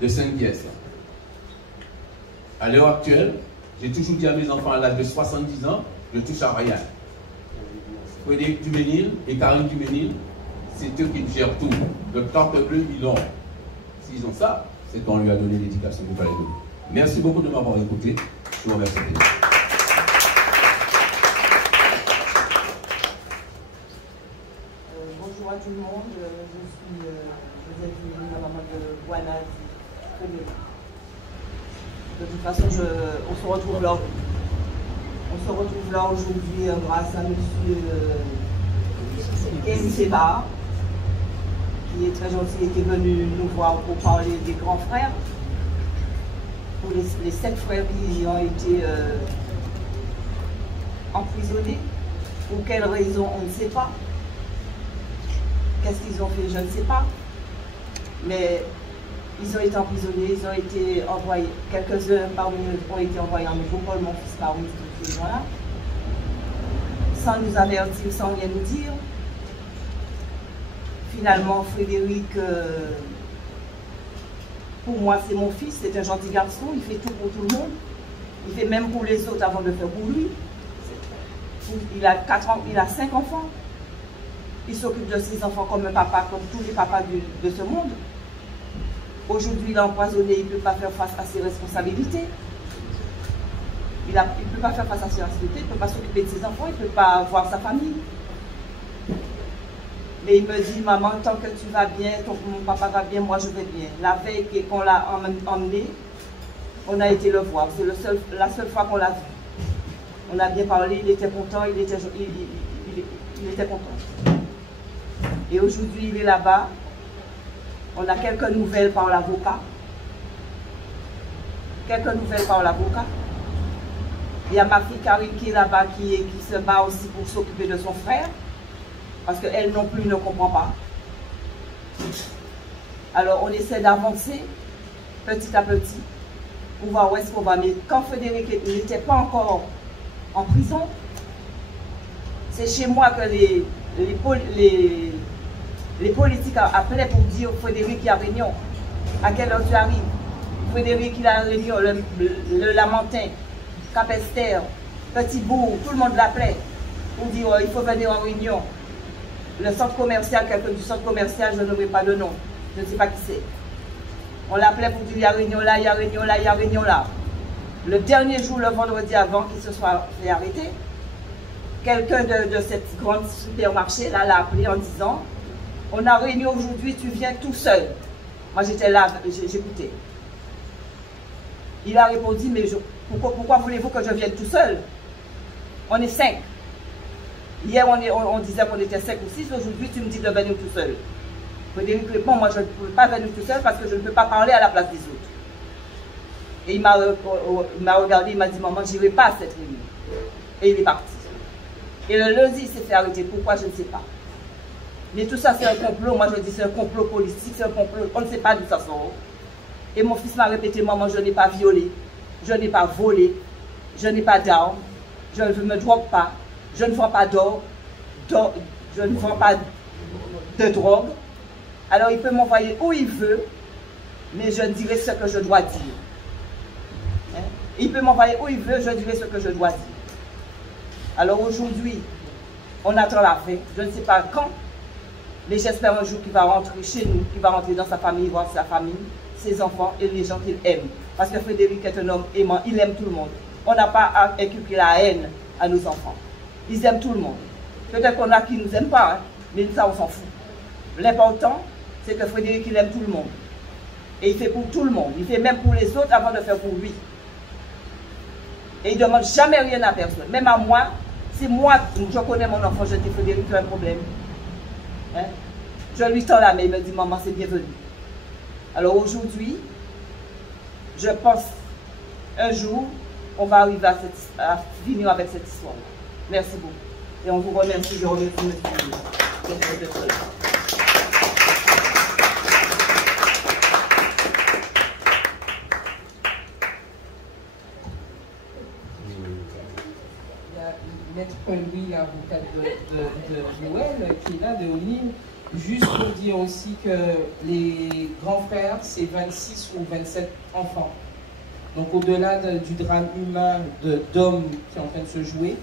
de 5 pièces. À l'heure actuelle, j'ai toujours dit à mes enfants à l'âge de 70 ans, je ne touche à rien. Frédéric Duménil et Karine Duménil, c'est eux qui gèrent tout. Le carte bleue, ils l'ont. S'ils ont ça, c'est qu'on lui a donné l'éducation qu'il fallait donner. Merci beaucoup de m'avoir écouté. Je vous remercie. Bonjour à tout le monde. Je suis Joséphine, la maman de Buana. De toute façon, on se retrouve là aujourd'hui grâce à monsieur Kémy Seba, qui est très gentil et qui est venu nous voir pour parler des grands frères. Pour les 7 frères qui ont été emprisonnés. Pour quelle raison, on ne sait pas. Qu'est-ce qu'ils ont fait, je ne sais pas. Mais ils ont été emprisonnés, ils ont été envoyés, quelques-uns parmi eux ont été envoyés en métropole, mon fils parmi tous ces gens-là, sans nous avertir, sans rien nous dire. Finalement, Frédéric, pour moi c'est mon fils, c'est un gentil garçon, il fait tout pour tout le monde, il fait même pour les autres avant de faire pour lui. Il a 5 enfants. Il s'occupe de ses enfants comme un papa, comme tous les papas de ce monde. Aujourd'hui, il est empoisonné, il ne peut pas faire face à ses responsabilités. Il ne peut pas faire face à ses responsabilités, il ne peut pas s'occuper de ses enfants, il ne peut pas voir sa famille. Mais il me dit, maman, tant que tu vas bien, tant que mon papa va bien, moi je vais bien. La veille qu'on l'a emmené, on a été le voir. C'est la seule fois qu'on l'a vu. On a bien parlé, il était content, il était content. Et aujourd'hui, il est là-bas. On a quelques nouvelles par l'avocat. Il y a ma fille Karine qui est là-bas, qui se bat aussi pour s'occuper de son frère. Parce qu'elle non plus ne comprend pas. Alors on essaie d'avancer petit à petit pour voir où est-ce qu'on va. Mais quand Frédéric n'était pas encore en prison, c'est chez moi que les politiques appelaient pour dire Frédéric, il y a réunion. À quelle heure tu arrives? Frédéric, il a réunion, le Lamentin, Cap-Esther, Petit-Bourg, tout le monde l'appelait pour dire il faut venir en réunion. Le centre commercial, quelqu'un du centre commercial, je ne nommerai pas de nom, je ne sais pas qui c'est. On l'appelait pour dire il y a réunion là, il y a réunion là, il y a réunion là. Le dernier jour, le vendredi avant qu'il se soit fait arrêter, quelqu'un de cette grande supermarché là l'a appelé en disant on a réunion aujourd'hui, tu viens tout seul. Moi j'étais là, j'écoutais. Il a répondu, mais pourquoi voulez-vous que je vienne tout seul? On est 5. Hier on disait qu'on était 5 ou 6, aujourd'hui tu me dis de venir tout seul. Frédéric répond, moi je ne peux pas venir tout seul parce que je ne peux pas parler à la place des autres. Et il m'a regardé, il m'a dit, maman, je n'irai pas à cette réunion. Et il est parti. Et le lundi, il s'est fait arrêter. Pourquoi, je ne sais pas. Mais tout ça, c'est un complot. Moi, je dis, c'est un complot politique, c'est un complot. On ne sait pas d'où ça sort. Et mon fils m'a répété, maman, je n'ai pas violé, je n'ai pas volé, je n'ai pas d'armes, je ne me drogue pas, je ne vends pas d'or, je ne vends pas de drogue. Alors, il peut m'envoyer où il veut, mais je dirai ce que je dois dire. Hein? Il peut m'envoyer où il veut, je dirai ce que je dois dire. Alors aujourd'hui, on attend la fin. Je ne sais pas quand, mais j'espère un jour qu'il va rentrer chez nous, qu'il va rentrer dans sa famille, voir sa famille, ses enfants et les gens qu'il aime. Parce que Frédéric est un homme aimant, il aime tout le monde. On n'a pas à inculquer la haine à nos enfants. Ils aiment tout le monde. Peut-être qu'on a qui ne nous aiment pas, hein, mais ça on s'en fout. L'important, c'est que Frédéric, il aime tout le monde. Et il fait pour tout le monde. Il fait même pour les autres avant de faire pour lui. Et il ne demande jamais rien à personne. Même à moi, si moi, je connais mon enfant, je dis Frédéric, tu as un problème. Hein? Je lui tends la main, il me dit, maman, c'est bienvenu. Alors aujourd'hui, je pense, un jour, on va arriver à finir avec cette histoire. Merci beaucoup. Et on vous remercie, je remercie monsieur d'être là. Maître Louis, l'avocat de Noël, qui est là, de O'Neill. Juste pour dire aussi que les grands frères, c'est 26 ou 27 enfants. Donc au-delà du drame humain d'hommes qui est en train de se jouer,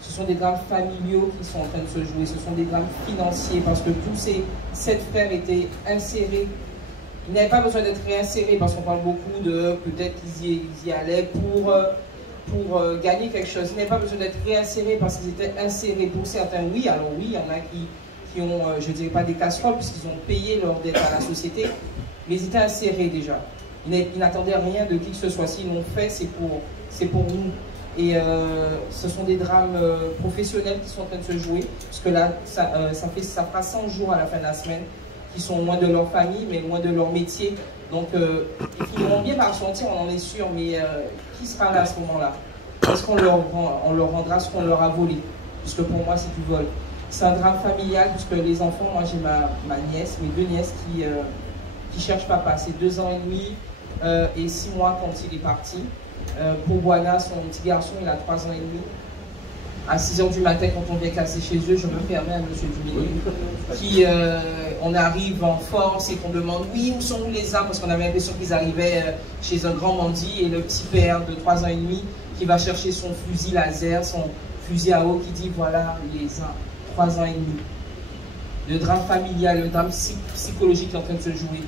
ce sont des drames familiaux qui sont en train de se jouer, ce sont des drames financiers, parce que tous ces 7 frères étaient insérés. Ils n'avaient pas besoin d'être réinsérés, parce qu'on parle beaucoup de peut-être qu'ils y allaient pour gagner quelque chose. Ils n'avaient pas besoin d'être réinsérés parce qu'ils étaient insérés. Pour certains, oui. Alors oui, il y en a qui ont, je ne dirais pas des casseroles, puisqu'ils ont payé leur dette à la société, mais ils étaient insérés déjà. Ils n'attendaient rien de qui que ce soit. S'ils l'ont fait, c'est pour nous. Et ce sont des drames professionnels qui sont en train de se jouer, puisque là, ça fera 100 jours à la fin de la semaine, qui sont loin de leur famille, mais loin de leur métier. Donc, ils finiront bien par sentir, on en est sûr, mais qui sera là à ce moment-là? Est-ce qu'on leur rendra ce qu'on leur a volé? Puisque pour moi, c'est du vol. C'est un drame familial, puisque les enfants, moi j'ai ma nièce, mes 2 nièces qui cherchent papa. C'est 2 ans et demi et 6 mois quand il est parti. Pour Boana, son petit garçon, il a 3 ans et demi. À 6 h du matin, quand on vient casser chez eux, je me permets à M. Dumini, on arrive en force et qu'on demande oui, où sont les armes, parce qu'on avait l'impression qu'ils arrivaient chez un grand bandit, et le petit père de 3 ans et demi qui va chercher son fusil laser, son fusil à eau, qui dit voilà les armes. 3 ans et demi. Le drame familial, le drame psychologique qui est en train de se jouer.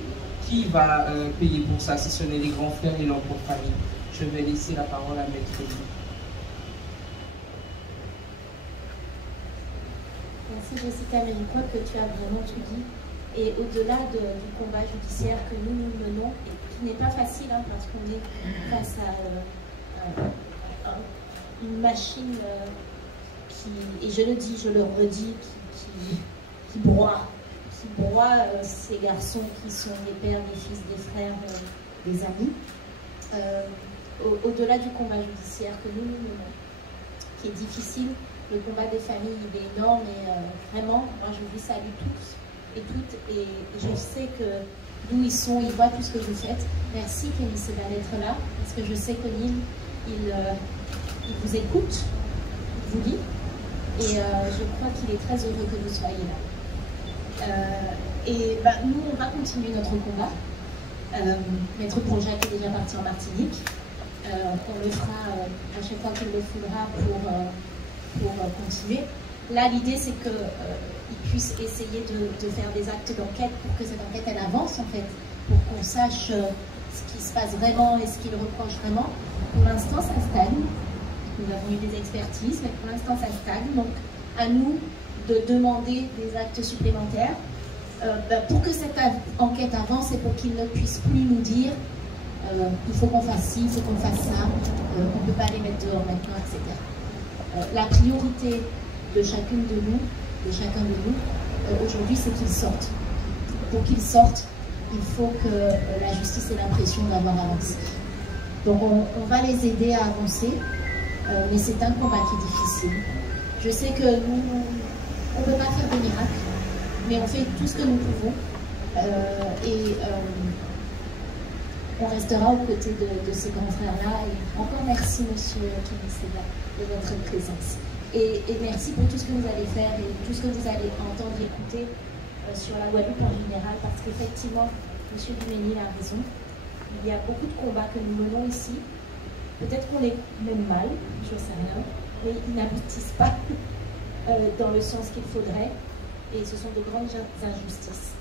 Qui va payer pour ça si ce n'est les grands frères et leur propre famille? Je vais laisser la parole à Maître Louis. Merci Jessica, mais je crois que tu as vraiment tout dit. Et au-delà du combat judiciaire que nous menons, et qui n'est pas facile, hein, parce qu'on est face à une machine et je le dis, je le redis, qui broie ces garçons qui sont des pères, des fils, des frères, des amis. Au-delà du combat judiciaire que nous menons, qui est difficile, le combat des familles, il est énorme et vraiment, moi je vous salue tous et toutes et je sais que d'où ils sont, ils voient tout ce que vous faites. Merci Kémy Séba d'être là, parce que je sais que Nîmes, il vous écoute, il vous lit. Et je crois qu'il est très heureux que vous soyez là. Nous, on va continuer notre combat. Maître Bourjac est déjà parti en Martinique. On le fera à chaque fois qu'il le faudra pour continuer. Là, l'idée, c'est qu'il puisse essayer de faire des actes d'enquête pour que cette enquête, elle avance, en fait, pour qu'on sache ce qui se passe vraiment et ce qu'il reproche vraiment. Pour l'instant, ça stagne. Nous avons eu des expertises, mais pour l'instant, ça stagne. Donc, à nous de demander des actes supplémentaires pour que cette enquête avance et pour qu'il ne puisse plus nous dire il faut qu'on fasse ci, il faut qu'on fasse ça, on ne peut pas les mettre dehors maintenant, etc. La priorité de chacune de nous, de chacun de nous, aujourd'hui, c'est qu'ils sortent. Pour qu'ils sortent, il faut que la justice ait l'impression d'avoir avancé. Donc, on va les aider à avancer. Mais c'est un combat qui est difficile. Je sais que nous, on ne peut pas faire de miracles, mais on fait tout ce que nous pouvons. On restera aux côtés de ces grands frères-là. Et encore merci, monsieur Kémy Séba, de votre présence. Et merci pour tout ce que vous allez faire et tout ce que vous allez entendre et écouter sur la Guadeloupe en général, parce qu'effectivement, monsieur Dumini a raison. Il y a beaucoup de combats que nous menons ici. Peut-être qu'on les mène mal, je ne sais rien, mais ils n'aboutissent pas dans le sens qu'il faudrait. Et ce sont de grandes injustices.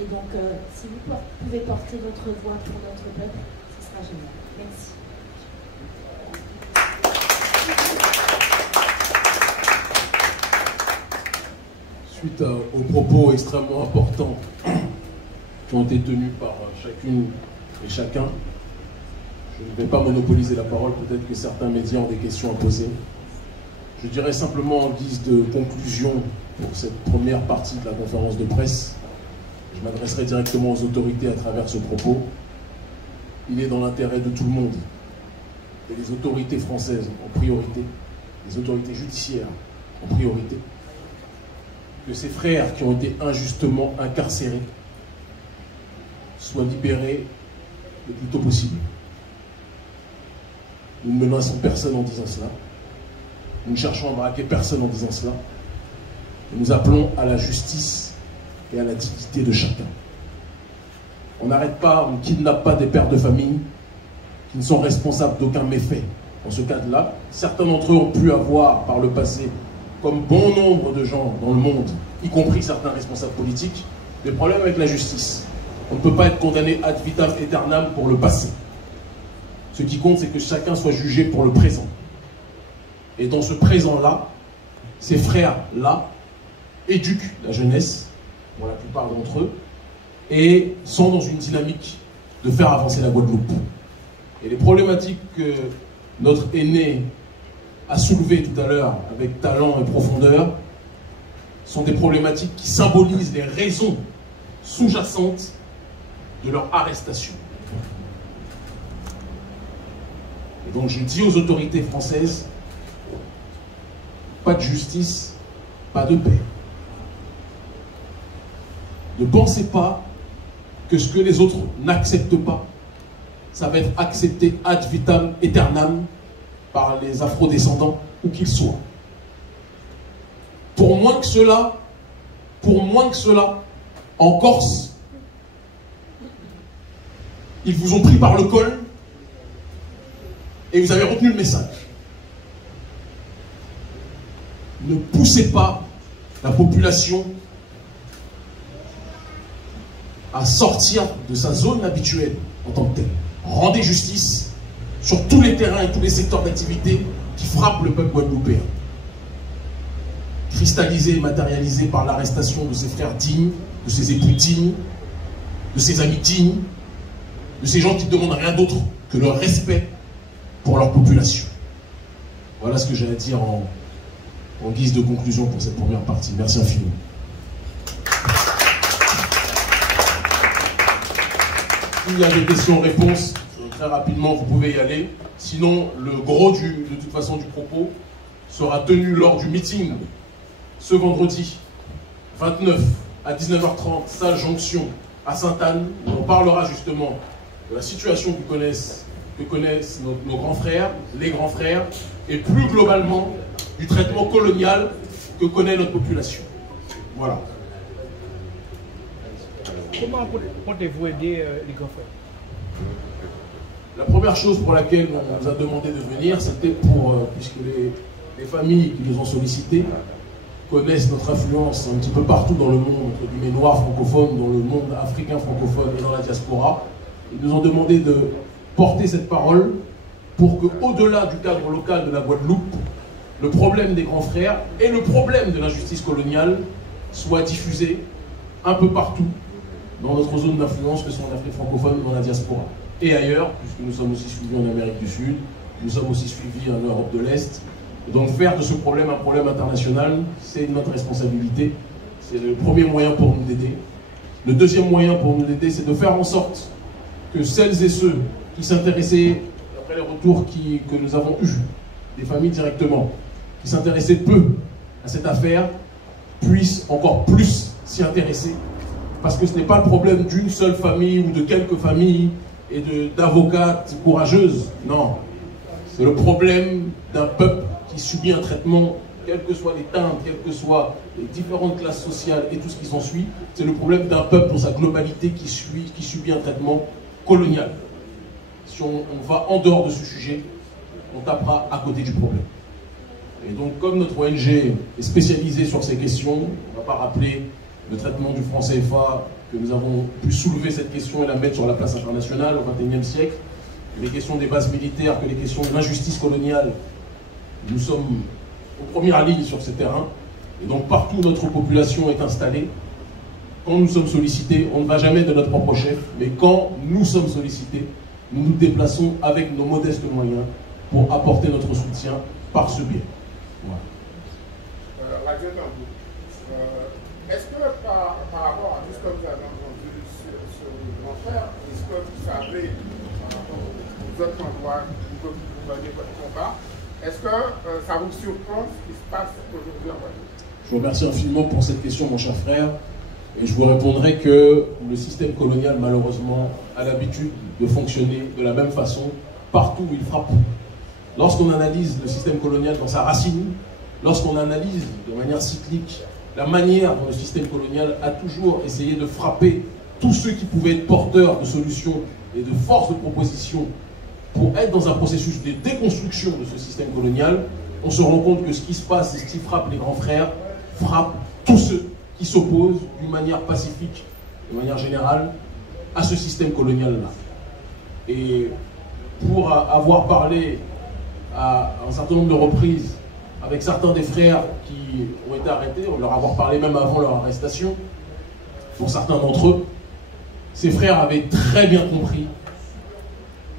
Et donc, si vous pouvez porter votre voix pour notre peuple, ce sera génial. Merci. Suite aux propos extrêmement importants qui ont été tenus par chacune et chacun, je ne vais pas monopoliser la parole, peut-être que certains médias ont des questions à poser. Je dirais simplement en guise de conclusion pour cette première partie de la conférence de presse, je m'adresserai directement aux autorités à travers ce propos. Il est dans l'intérêt de tout le monde, et les autorités françaises en priorité, les autorités judiciaires en priorité, que ces frères qui ont été injustement incarcérés soient libérés le plus tôt possible. Nous ne menaçons personne en disant cela. Nous ne cherchons à braquer personne en disant cela. Nous appelons à la justice et à la dignité de chacun. On n'arrête pas, on ne kidnappe pas des pères de famille qui ne sont responsables d'aucun méfait. Dans ce cadre-là, certains d'entre eux ont pu avoir par le passé, comme bon nombre de gens dans le monde, y compris certains responsables politiques, des problèmes avec la justice. On ne peut pas être condamné ad vitam aeternam pour le passé. Ce qui compte, c'est que chacun soit jugé pour le présent. Et dans ce présent-là, ces frères-là éduquent la jeunesse, pour la plupart d'entre eux, et sont dans une dynamique de faire avancer la Guadeloupe. Et les problématiques que notre aîné a soulevées tout à l'heure avec talent et profondeur sont des problématiques qui symbolisent les raisons sous-jacentes de leur arrestation. Et donc je dis aux autorités françaises, pas de justice, pas de paix. Ne pensez pas que ce que les autres n'acceptent pas, ça va être accepté ad vitam aeternam par les afrodescendants, où qu'ils soient. Pour moins que cela, en Corse, ils vous ont pris par le col et vous avez retenu le message. Ne poussez pas la population à sortir de sa zone habituelle en tant que telle. Rendez justice sur tous les terrains et tous les secteurs d'activité qui frappent le peuple guadeloupéen. Cristallisé et matérialisé par l'arrestation de ses frères dignes, de ses époux dignes, de ses amis dignes, de ces gens qui ne demandent rien d'autre que leur respect pour leur population. Voilà ce que j'ai à dire en guise de conclusion pour cette première partie. Merci infiniment. S'il y a des questions-réponses, très rapidement, vous pouvez y aller. Sinon, le gros de toute façon du propos sera tenu lors du meeting ce vendredi 29 à 19h30, salle Jonction à Sainte-Anne, où on parlera justement de la situation que connaissent nos grands frères, les grands frères, et plus globalement du traitement colonial que connaît notre population. Voilà. Comment comptez-vous aider les grands frères? La première chose pour laquelle on nous a demandé de venir, c'était puisque les familles qui nous ont sollicités connaissent notre influence un petit peu partout dans le monde, entre guillemets noirs francophones, dans le monde africain francophone et dans la diaspora, ils nous ont demandé de porter cette parole pour que, au-delà du cadre local de la Guadeloupe, le problème des grands frères et le problème de l'injustice coloniale soient diffusés un peu partout dans notre zone d'influence, que sont l'Afrique francophone et dans la diaspora. Et ailleurs, puisque nous sommes aussi suivis en Amérique du Sud, nous sommes aussi suivis en Europe de l'Est. Donc faire de ce problème un problème international, c'est notre responsabilité. C'est le premier moyen pour nous aider. Le deuxième moyen pour nous aider, c'est de faire en sorte que celles et ceux qui s'intéressaient, après les retours que nous avons eus, des familles directement, qui s'intéressaient peu à cette affaire, puissent encore plus s'y intéresser. Parce que ce n'est pas le problème d'une seule famille ou de quelques familles et d'avocates courageuses. Non. C'est le problème d'un peuple qui subit un traitement, quelles que soient les teintes, quelles que soient les différentes classes sociales et tout ce qui s'ensuit. C'est le problème d'un peuple dans sa globalité qui subit un traitement colonial. Si on va en dehors de ce sujet, on tapera à côté du problème. Et donc, comme notre ONG est spécialisée sur ces questions, on ne va pas rappeler le traitement du franc CFA, que nous avons pu soulever cette question et la mettre sur la place internationale au XXIe siècle, les questions des bases militaires, que les questions de l'injustice coloniale. Nous sommes en première ligne sur ces terrains, et donc partout où notre population est installée, quand nous sommes sollicités, on ne va jamais de notre propre chef, mais quand nous sommes sollicités, nous nous déplaçons avec nos modestes moyens pour apporter notre soutien par ce biais. Voilà. Est-ce que par rapport à tout ce que vous avez entendu sur le grand frère, est-ce que vous savez, par rapport aux autres endroits où vous menez votre combat, est-ce que ça vous surprend ce qui se passe aujourd'hui en Guadeloupe? Je vous remercie infiniment pour cette question, mon cher frère. Et je vous répondrai que le système colonial, malheureusement, a l'habitude de fonctionner de la même façon partout où il frappe. lorsqu'on analyse le système colonial dans sa racine, lorsqu'on analyse de manière cyclique la manière dont le système colonial a toujours essayé de frapper tous ceux qui pouvaient être porteurs de solutions et de force de proposition pour être dans un processus de déconstruction de ce système colonial, on se rend compte que ce qui se passe et ce qui frappe les grands frères frappe tous ceux qui s'opposent d'une manière pacifique, de manière générale, à ce système colonial-là. Et pour avoir parlé à un certain nombre de reprises avec certains des frères qui ont été arrêtés, on leur avoir parlé même avant leur arrestation, pour certains d'entre eux, ces frères avaient très bien compris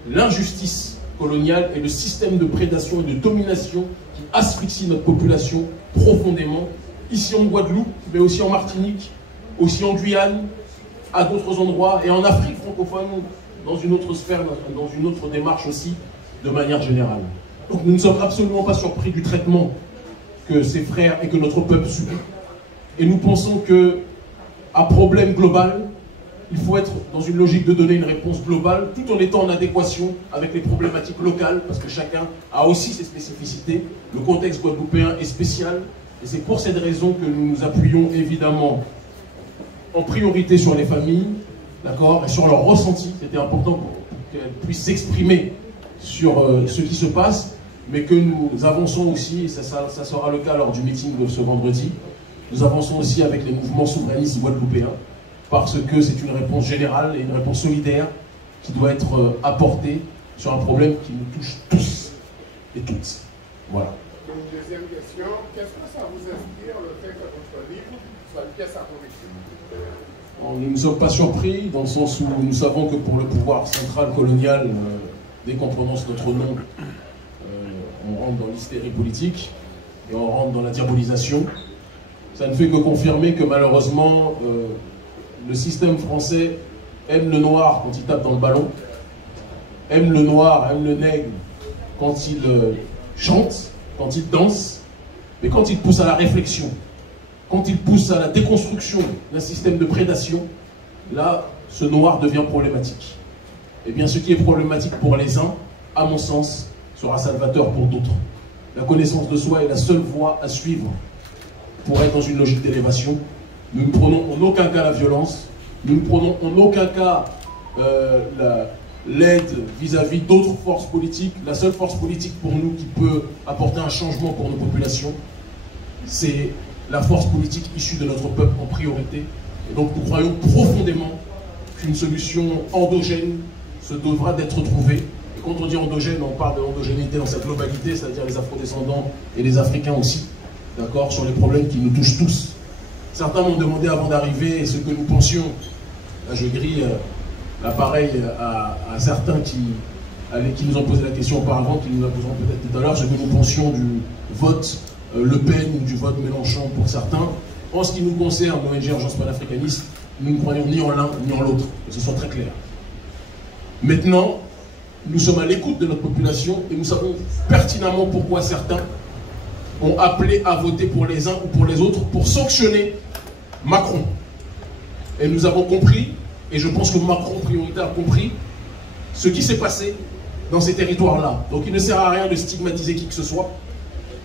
l'injustice coloniale et le système de prédation et de domination qui asphyxie notre population profondément, ici en Guadeloupe, mais aussi en Martinique, aussi en Guyane, à d'autres endroits, et en Afrique francophone, dans une autre sphère, dans une autre démarche aussi, de manière générale. Donc nous ne sommes absolument pas surpris du traitement que ces frères et que notre peuple subit. Et nous pensons que, à problème global, il faut être dans une logique de donner une réponse globale, tout en étant en adéquation avec les problématiques locales, parce que chacun a aussi ses spécificités. Le contexte guadeloupéen est spécial, et c'est pour cette raison que nous nous appuyons évidemment en priorité sur les familles, d'accord, et sur leur ressenti. C'était important pour qu'elles puissent s'exprimer sur ce qui se passe, mais que nous avançons aussi, et ça sera le cas lors du meeting de ce vendredi, nous avançons aussi avec les mouvements souverainistes guadeloupéens, parce que c'est une réponse générale et une réponse solidaire qui doit être apportée sur un problème qui nous touche tous et toutes. Voilà. Une deuxième question, qu'est-ce que ça vous inspire le fait que votre livre soit une pièce à conviction? Nous ne sommes pas surpris, dans le sens où nous savons que pour le pouvoir central colonial, dès qu'on prononce notre nom, on rentre dans l'hystérie politique et on rentre dans la diabolisation. Ça ne fait que confirmer que malheureusement, le système français aime le noir quand il tape dans le ballon, aime le noir, aime le nègre quand il chante, quand il danse, mais quand il pousse à la réflexion, quand il pousse à la déconstruction d'un système de prédation, là, ce noir devient problématique. Eh bien, ce qui est problématique pour les uns, à mon sens, sera salvateur pour d'autres. La connaissance de soi est la seule voie à suivre pour être dans une logique d'élévation. Nous ne prenons en aucun cas la violence, nous ne prenons en aucun cas l'aide vis-à-vis d'autres forces politiques. La seule force politique pour nous qui peut apporter un changement pour nos populations, c'est la force politique issue de notre peuple en priorité. Et donc nous croyons profondément qu'une solution endogène se devra d'être trouvée. Et quand on dit endogène, on parle de l'endogénéité dans sa globalité, c'est-à-dire les afrodescendants et les Africains aussi, d'accord, sur les problèmes qui nous touchent tous. Certains m'ont demandé avant d'arriver ce que nous pensions. Là, je grille l'appareil à certains qui nous ont posé la question auparavant, qui nous la poseront peut-être tout à l'heure, ce que nous pensions du vote Le Pen ou du vote Mélenchon pour certains. En ce qui nous concerne, l'ONG Urgence panafricaniste, nous ne croyons ni en l'un ni en l'autre, que ce soit très clair. Maintenant, nous sommes à l'écoute de notre population et nous savons pertinemment pourquoi certains ont appelé à voter pour les uns ou pour les autres pour sanctionner Macron. Et nous avons compris, et je pense que Macron priorité a compris, ce qui s'est passé dans ces territoires-là. Donc il ne sert à rien de stigmatiser qui que ce soit,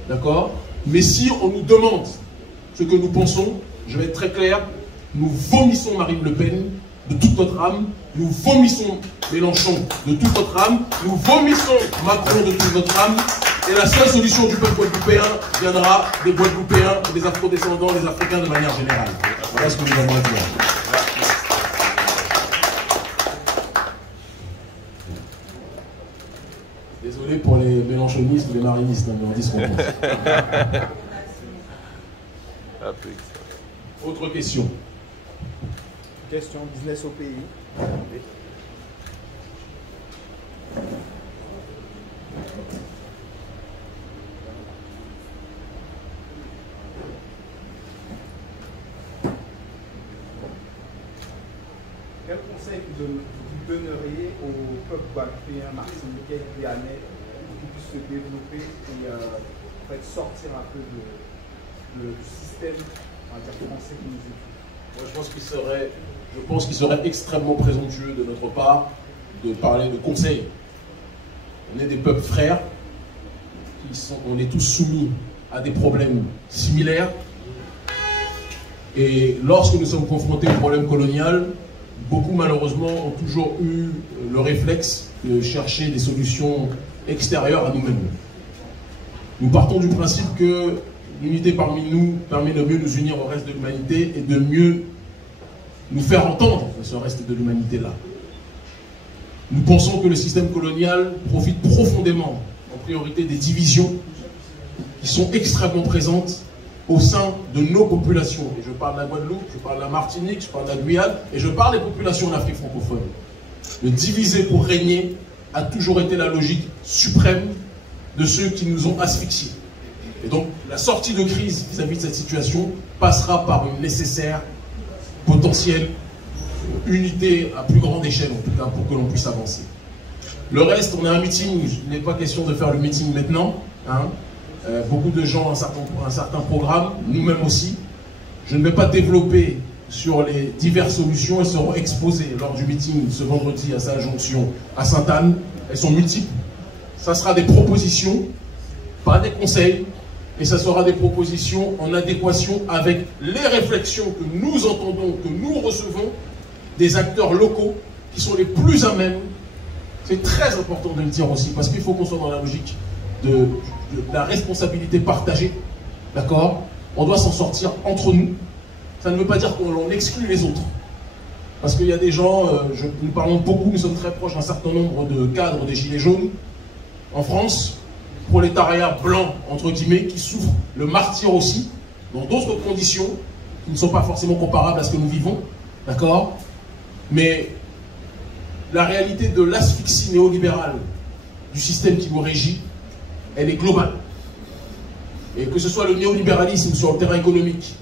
d'accord? Mais si on nous demande ce que nous pensons, je vais être très clair, nous vomissons Marine Le Pen de toute notre âme, nous vomissons Mélenchon de toute notre âme, nous vomissons Macron de toute notre âme, et la seule solution du peuple guadeloupéen viendra des Guadeloupéens, des afrodescendants, des Africains de manière générale. Voilà ce que nous avons à dire. Désolé pour les mélenchonistes ou les marinistes, mais on dit ce qu'on pense. Autre question. Question business au pays. Quel conseil vous donneriez au peuple guadeloupéen, martiniquais, guyanais, pour qu'ils puissent se développer et en fait, sortir un peu du système français qui nous étudie? Moi, je pense qu'il serait extrêmement présomptueux de notre part de parler de conseils. On est des peuples frères, on est tous soumis à des problèmes similaires. Et lorsque nous sommes confrontés au problème colonial, beaucoup malheureusement ont toujours eu le réflexe de chercher des solutions extérieures à nous-mêmes. Nous partons du principe que l'unité parmi nous permet de mieux nous unir au reste de l'humanité et de mieux nous faire entendre ce reste de l'humanité-là. Nous pensons que le système colonial profite profondément, en priorité, des divisions qui sont extrêmement présentes au sein de nos populations. Et je parle de la Guadeloupe, je parle de la Martinique, je parle de la Guyane, et je parle des populations en Afrique francophone. Le diviser pour régner a toujours été la logique suprême de ceux qui nous ont asphyxiés. Et donc, la sortie de crise vis-à-vis de cette situation passera par une nécessaire, potentielle unité à plus grande échelle, en tout cas, pour que l'on puisse avancer. Le reste, on a un meeting, il n'est pas question de faire le meeting maintenant. Hein. Beaucoup de gens ont un certain programme, nous-mêmes aussi. Je ne vais pas développer sur les diverses solutions, elles seront exposées lors du meeting ce vendredi à Salle-Jonction, à Sainte-Anne. Elles sont multiples. Ça sera des propositions, pas des conseils, et ça sera des propositions en adéquation avec les réflexions que nous entendons, que nous recevons des acteurs locaux qui sont les plus à même. C'est très important de le dire aussi, parce qu'il faut qu'on soit dans la logique de la responsabilité partagée, d'accord? On doit s'en sortir entre nous. Ça ne veut pas dire qu'on exclut les autres. Parce qu'il y a des gens, nous parlons beaucoup, nous sommes très proches d'un certain nombre de cadres des Gilets jaunes en France, prolétariat blanc, entre guillemets, qui souffre le martyre aussi, dans d'autres conditions, qui ne sont pas forcément comparables à ce que nous vivons, d'accord? Mais la réalité de l'asphyxie néolibérale du système qui nous régit, elle est globale. Et que ce soit le néolibéralisme sur le terrain économique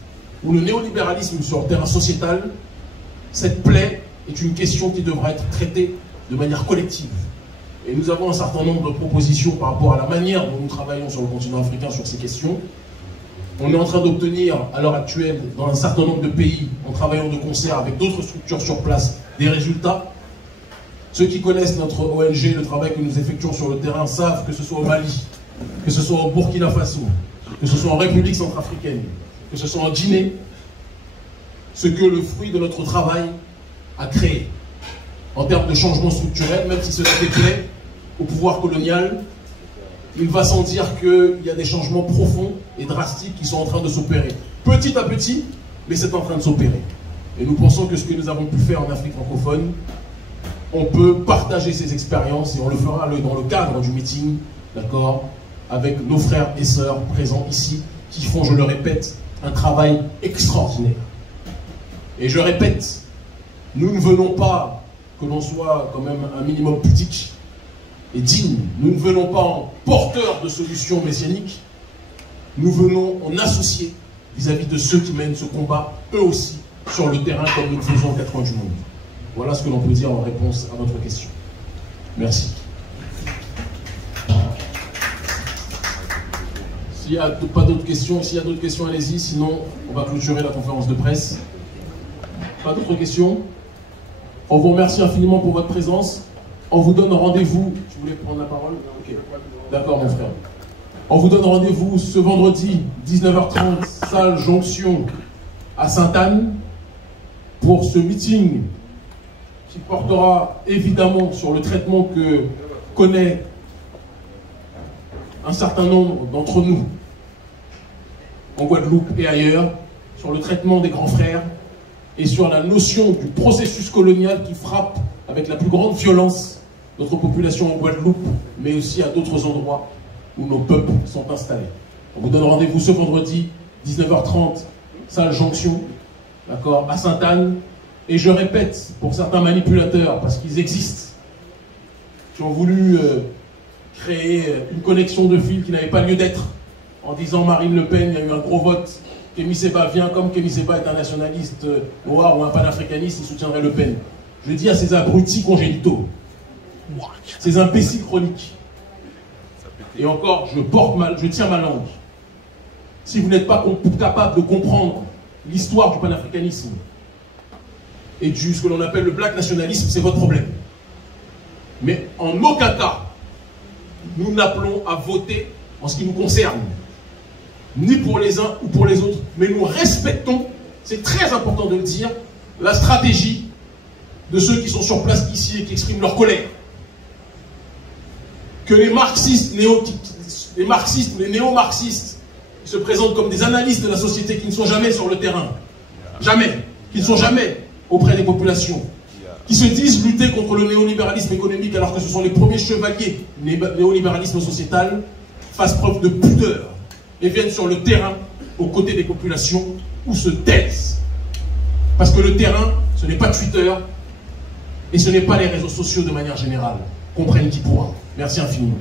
ou le néolibéralisme sur le terrain sociétal, cette plaie est une question qui devra être traitée de manière collective. Et nous avons un certain nombre de propositions par rapport à la manière dont nous travaillons sur le continent africain sur ces questions. On est en train d'obtenir, à l'heure actuelle, dans un certain nombre de pays, en travaillant de concert avec d'autres structures sur place, des résultats. Ceux qui connaissent notre ONG, le travail que nous effectuons sur le terrain, savent que ce soit au Mali, que ce soit au Burkina Faso, que ce soit en République centrafricaine, que ce soit en Guinée, ce que le fruit de notre travail a créé. En termes de changement structurel, même si cela déplaît au pouvoir colonial, il va sans dire qu'il y a des changements profonds et drastiques qui sont en train de s'opérer. Petit à petit, mais c'est en train de s'opérer. Et nous pensons que ce que nous avons pu faire en Afrique francophone, on peut partager ces expériences et on le fera dans le cadre du meeting, d'accord, avec nos frères et sœurs présents ici, qui font, je le répète, un travail extraordinaire. Et je répète, nous ne venons pas que l'on soit quand même un minimum pudique et digne. Nous ne venons pas en porteurs de solutions messianiques. Nous venons en associés vis-à-vis de ceux qui mènent ce combat, eux aussi, sur le terrain comme nous le faisons aux 4 coins du monde. Voilà ce que l'on peut dire en réponse à votre question. Merci. S'il n'y a pas d'autres questions, s'il y a d'autres questions, allez-y. Sinon, on va clôturer la conférence de presse. Pas d'autres questions? On vous remercie infiniment pour votre présence. On vous donne rendez-vous. Tu voulais prendre la parole? Ok. D'accord, mon frère. On vous donne rendez-vous ce vendredi, 19h30, salle Jonction à Sainte-Anne, pour ce meeting qui portera évidemment sur le traitement que connaît un certain nombre d'entre nous en Guadeloupe et ailleurs, sur le traitement des grands frères et sur la notion du processus colonial qui frappe avec la plus grande violence notre population en Guadeloupe, mais aussi à d'autres endroits où nos peuples sont installés. On vous donne rendez-vous ce vendredi, 19h30, salle Jonction, d'accord, à Sainte-Anne. Et je répète, pour certains manipulateurs, parce qu'ils existent, qui ont voulu créer une connexion de fils qui n'avait pas lieu d'être, en disant Marine Le Pen, il y a eu un gros vote, Kémy Séba vient, comme Kémy Séba est un nationaliste noir ou un panafricaniste, il soutiendrait Le Pen. Je dis à ces abrutis congénitaux, ces imbéciles chroniques, et encore, je tiens ma langue. Si vous n'êtes pas capable de comprendre l'histoire du panafricanisme et du ce que l'on appelle le black nationalisme, c'est votre problème. Mais en aucun cas, nous n'appelons à voter en ce qui nous concerne, ni pour les uns ou pour les autres, mais nous respectons, c'est très important de le dire, la stratégie de ceux qui sont sur place ici et qui expriment leur colère. Que les marxistes, les néo-marxistes se présentent comme des analystes de la société qui ne sont jamais sur le terrain, jamais, qui ne sont jamais auprès des populations, qui se disent lutter contre le néolibéralisme économique alors que ce sont les premiers chevaliers du néolibéralisme sociétal, fassent preuve de pudeur et viennent sur le terrain aux côtés des populations ou se taisent. Parce que le terrain, ce n'est pas Twitter et ce n'est pas les réseaux sociaux de manière générale. Comprenne qui pourra. Merci infiniment.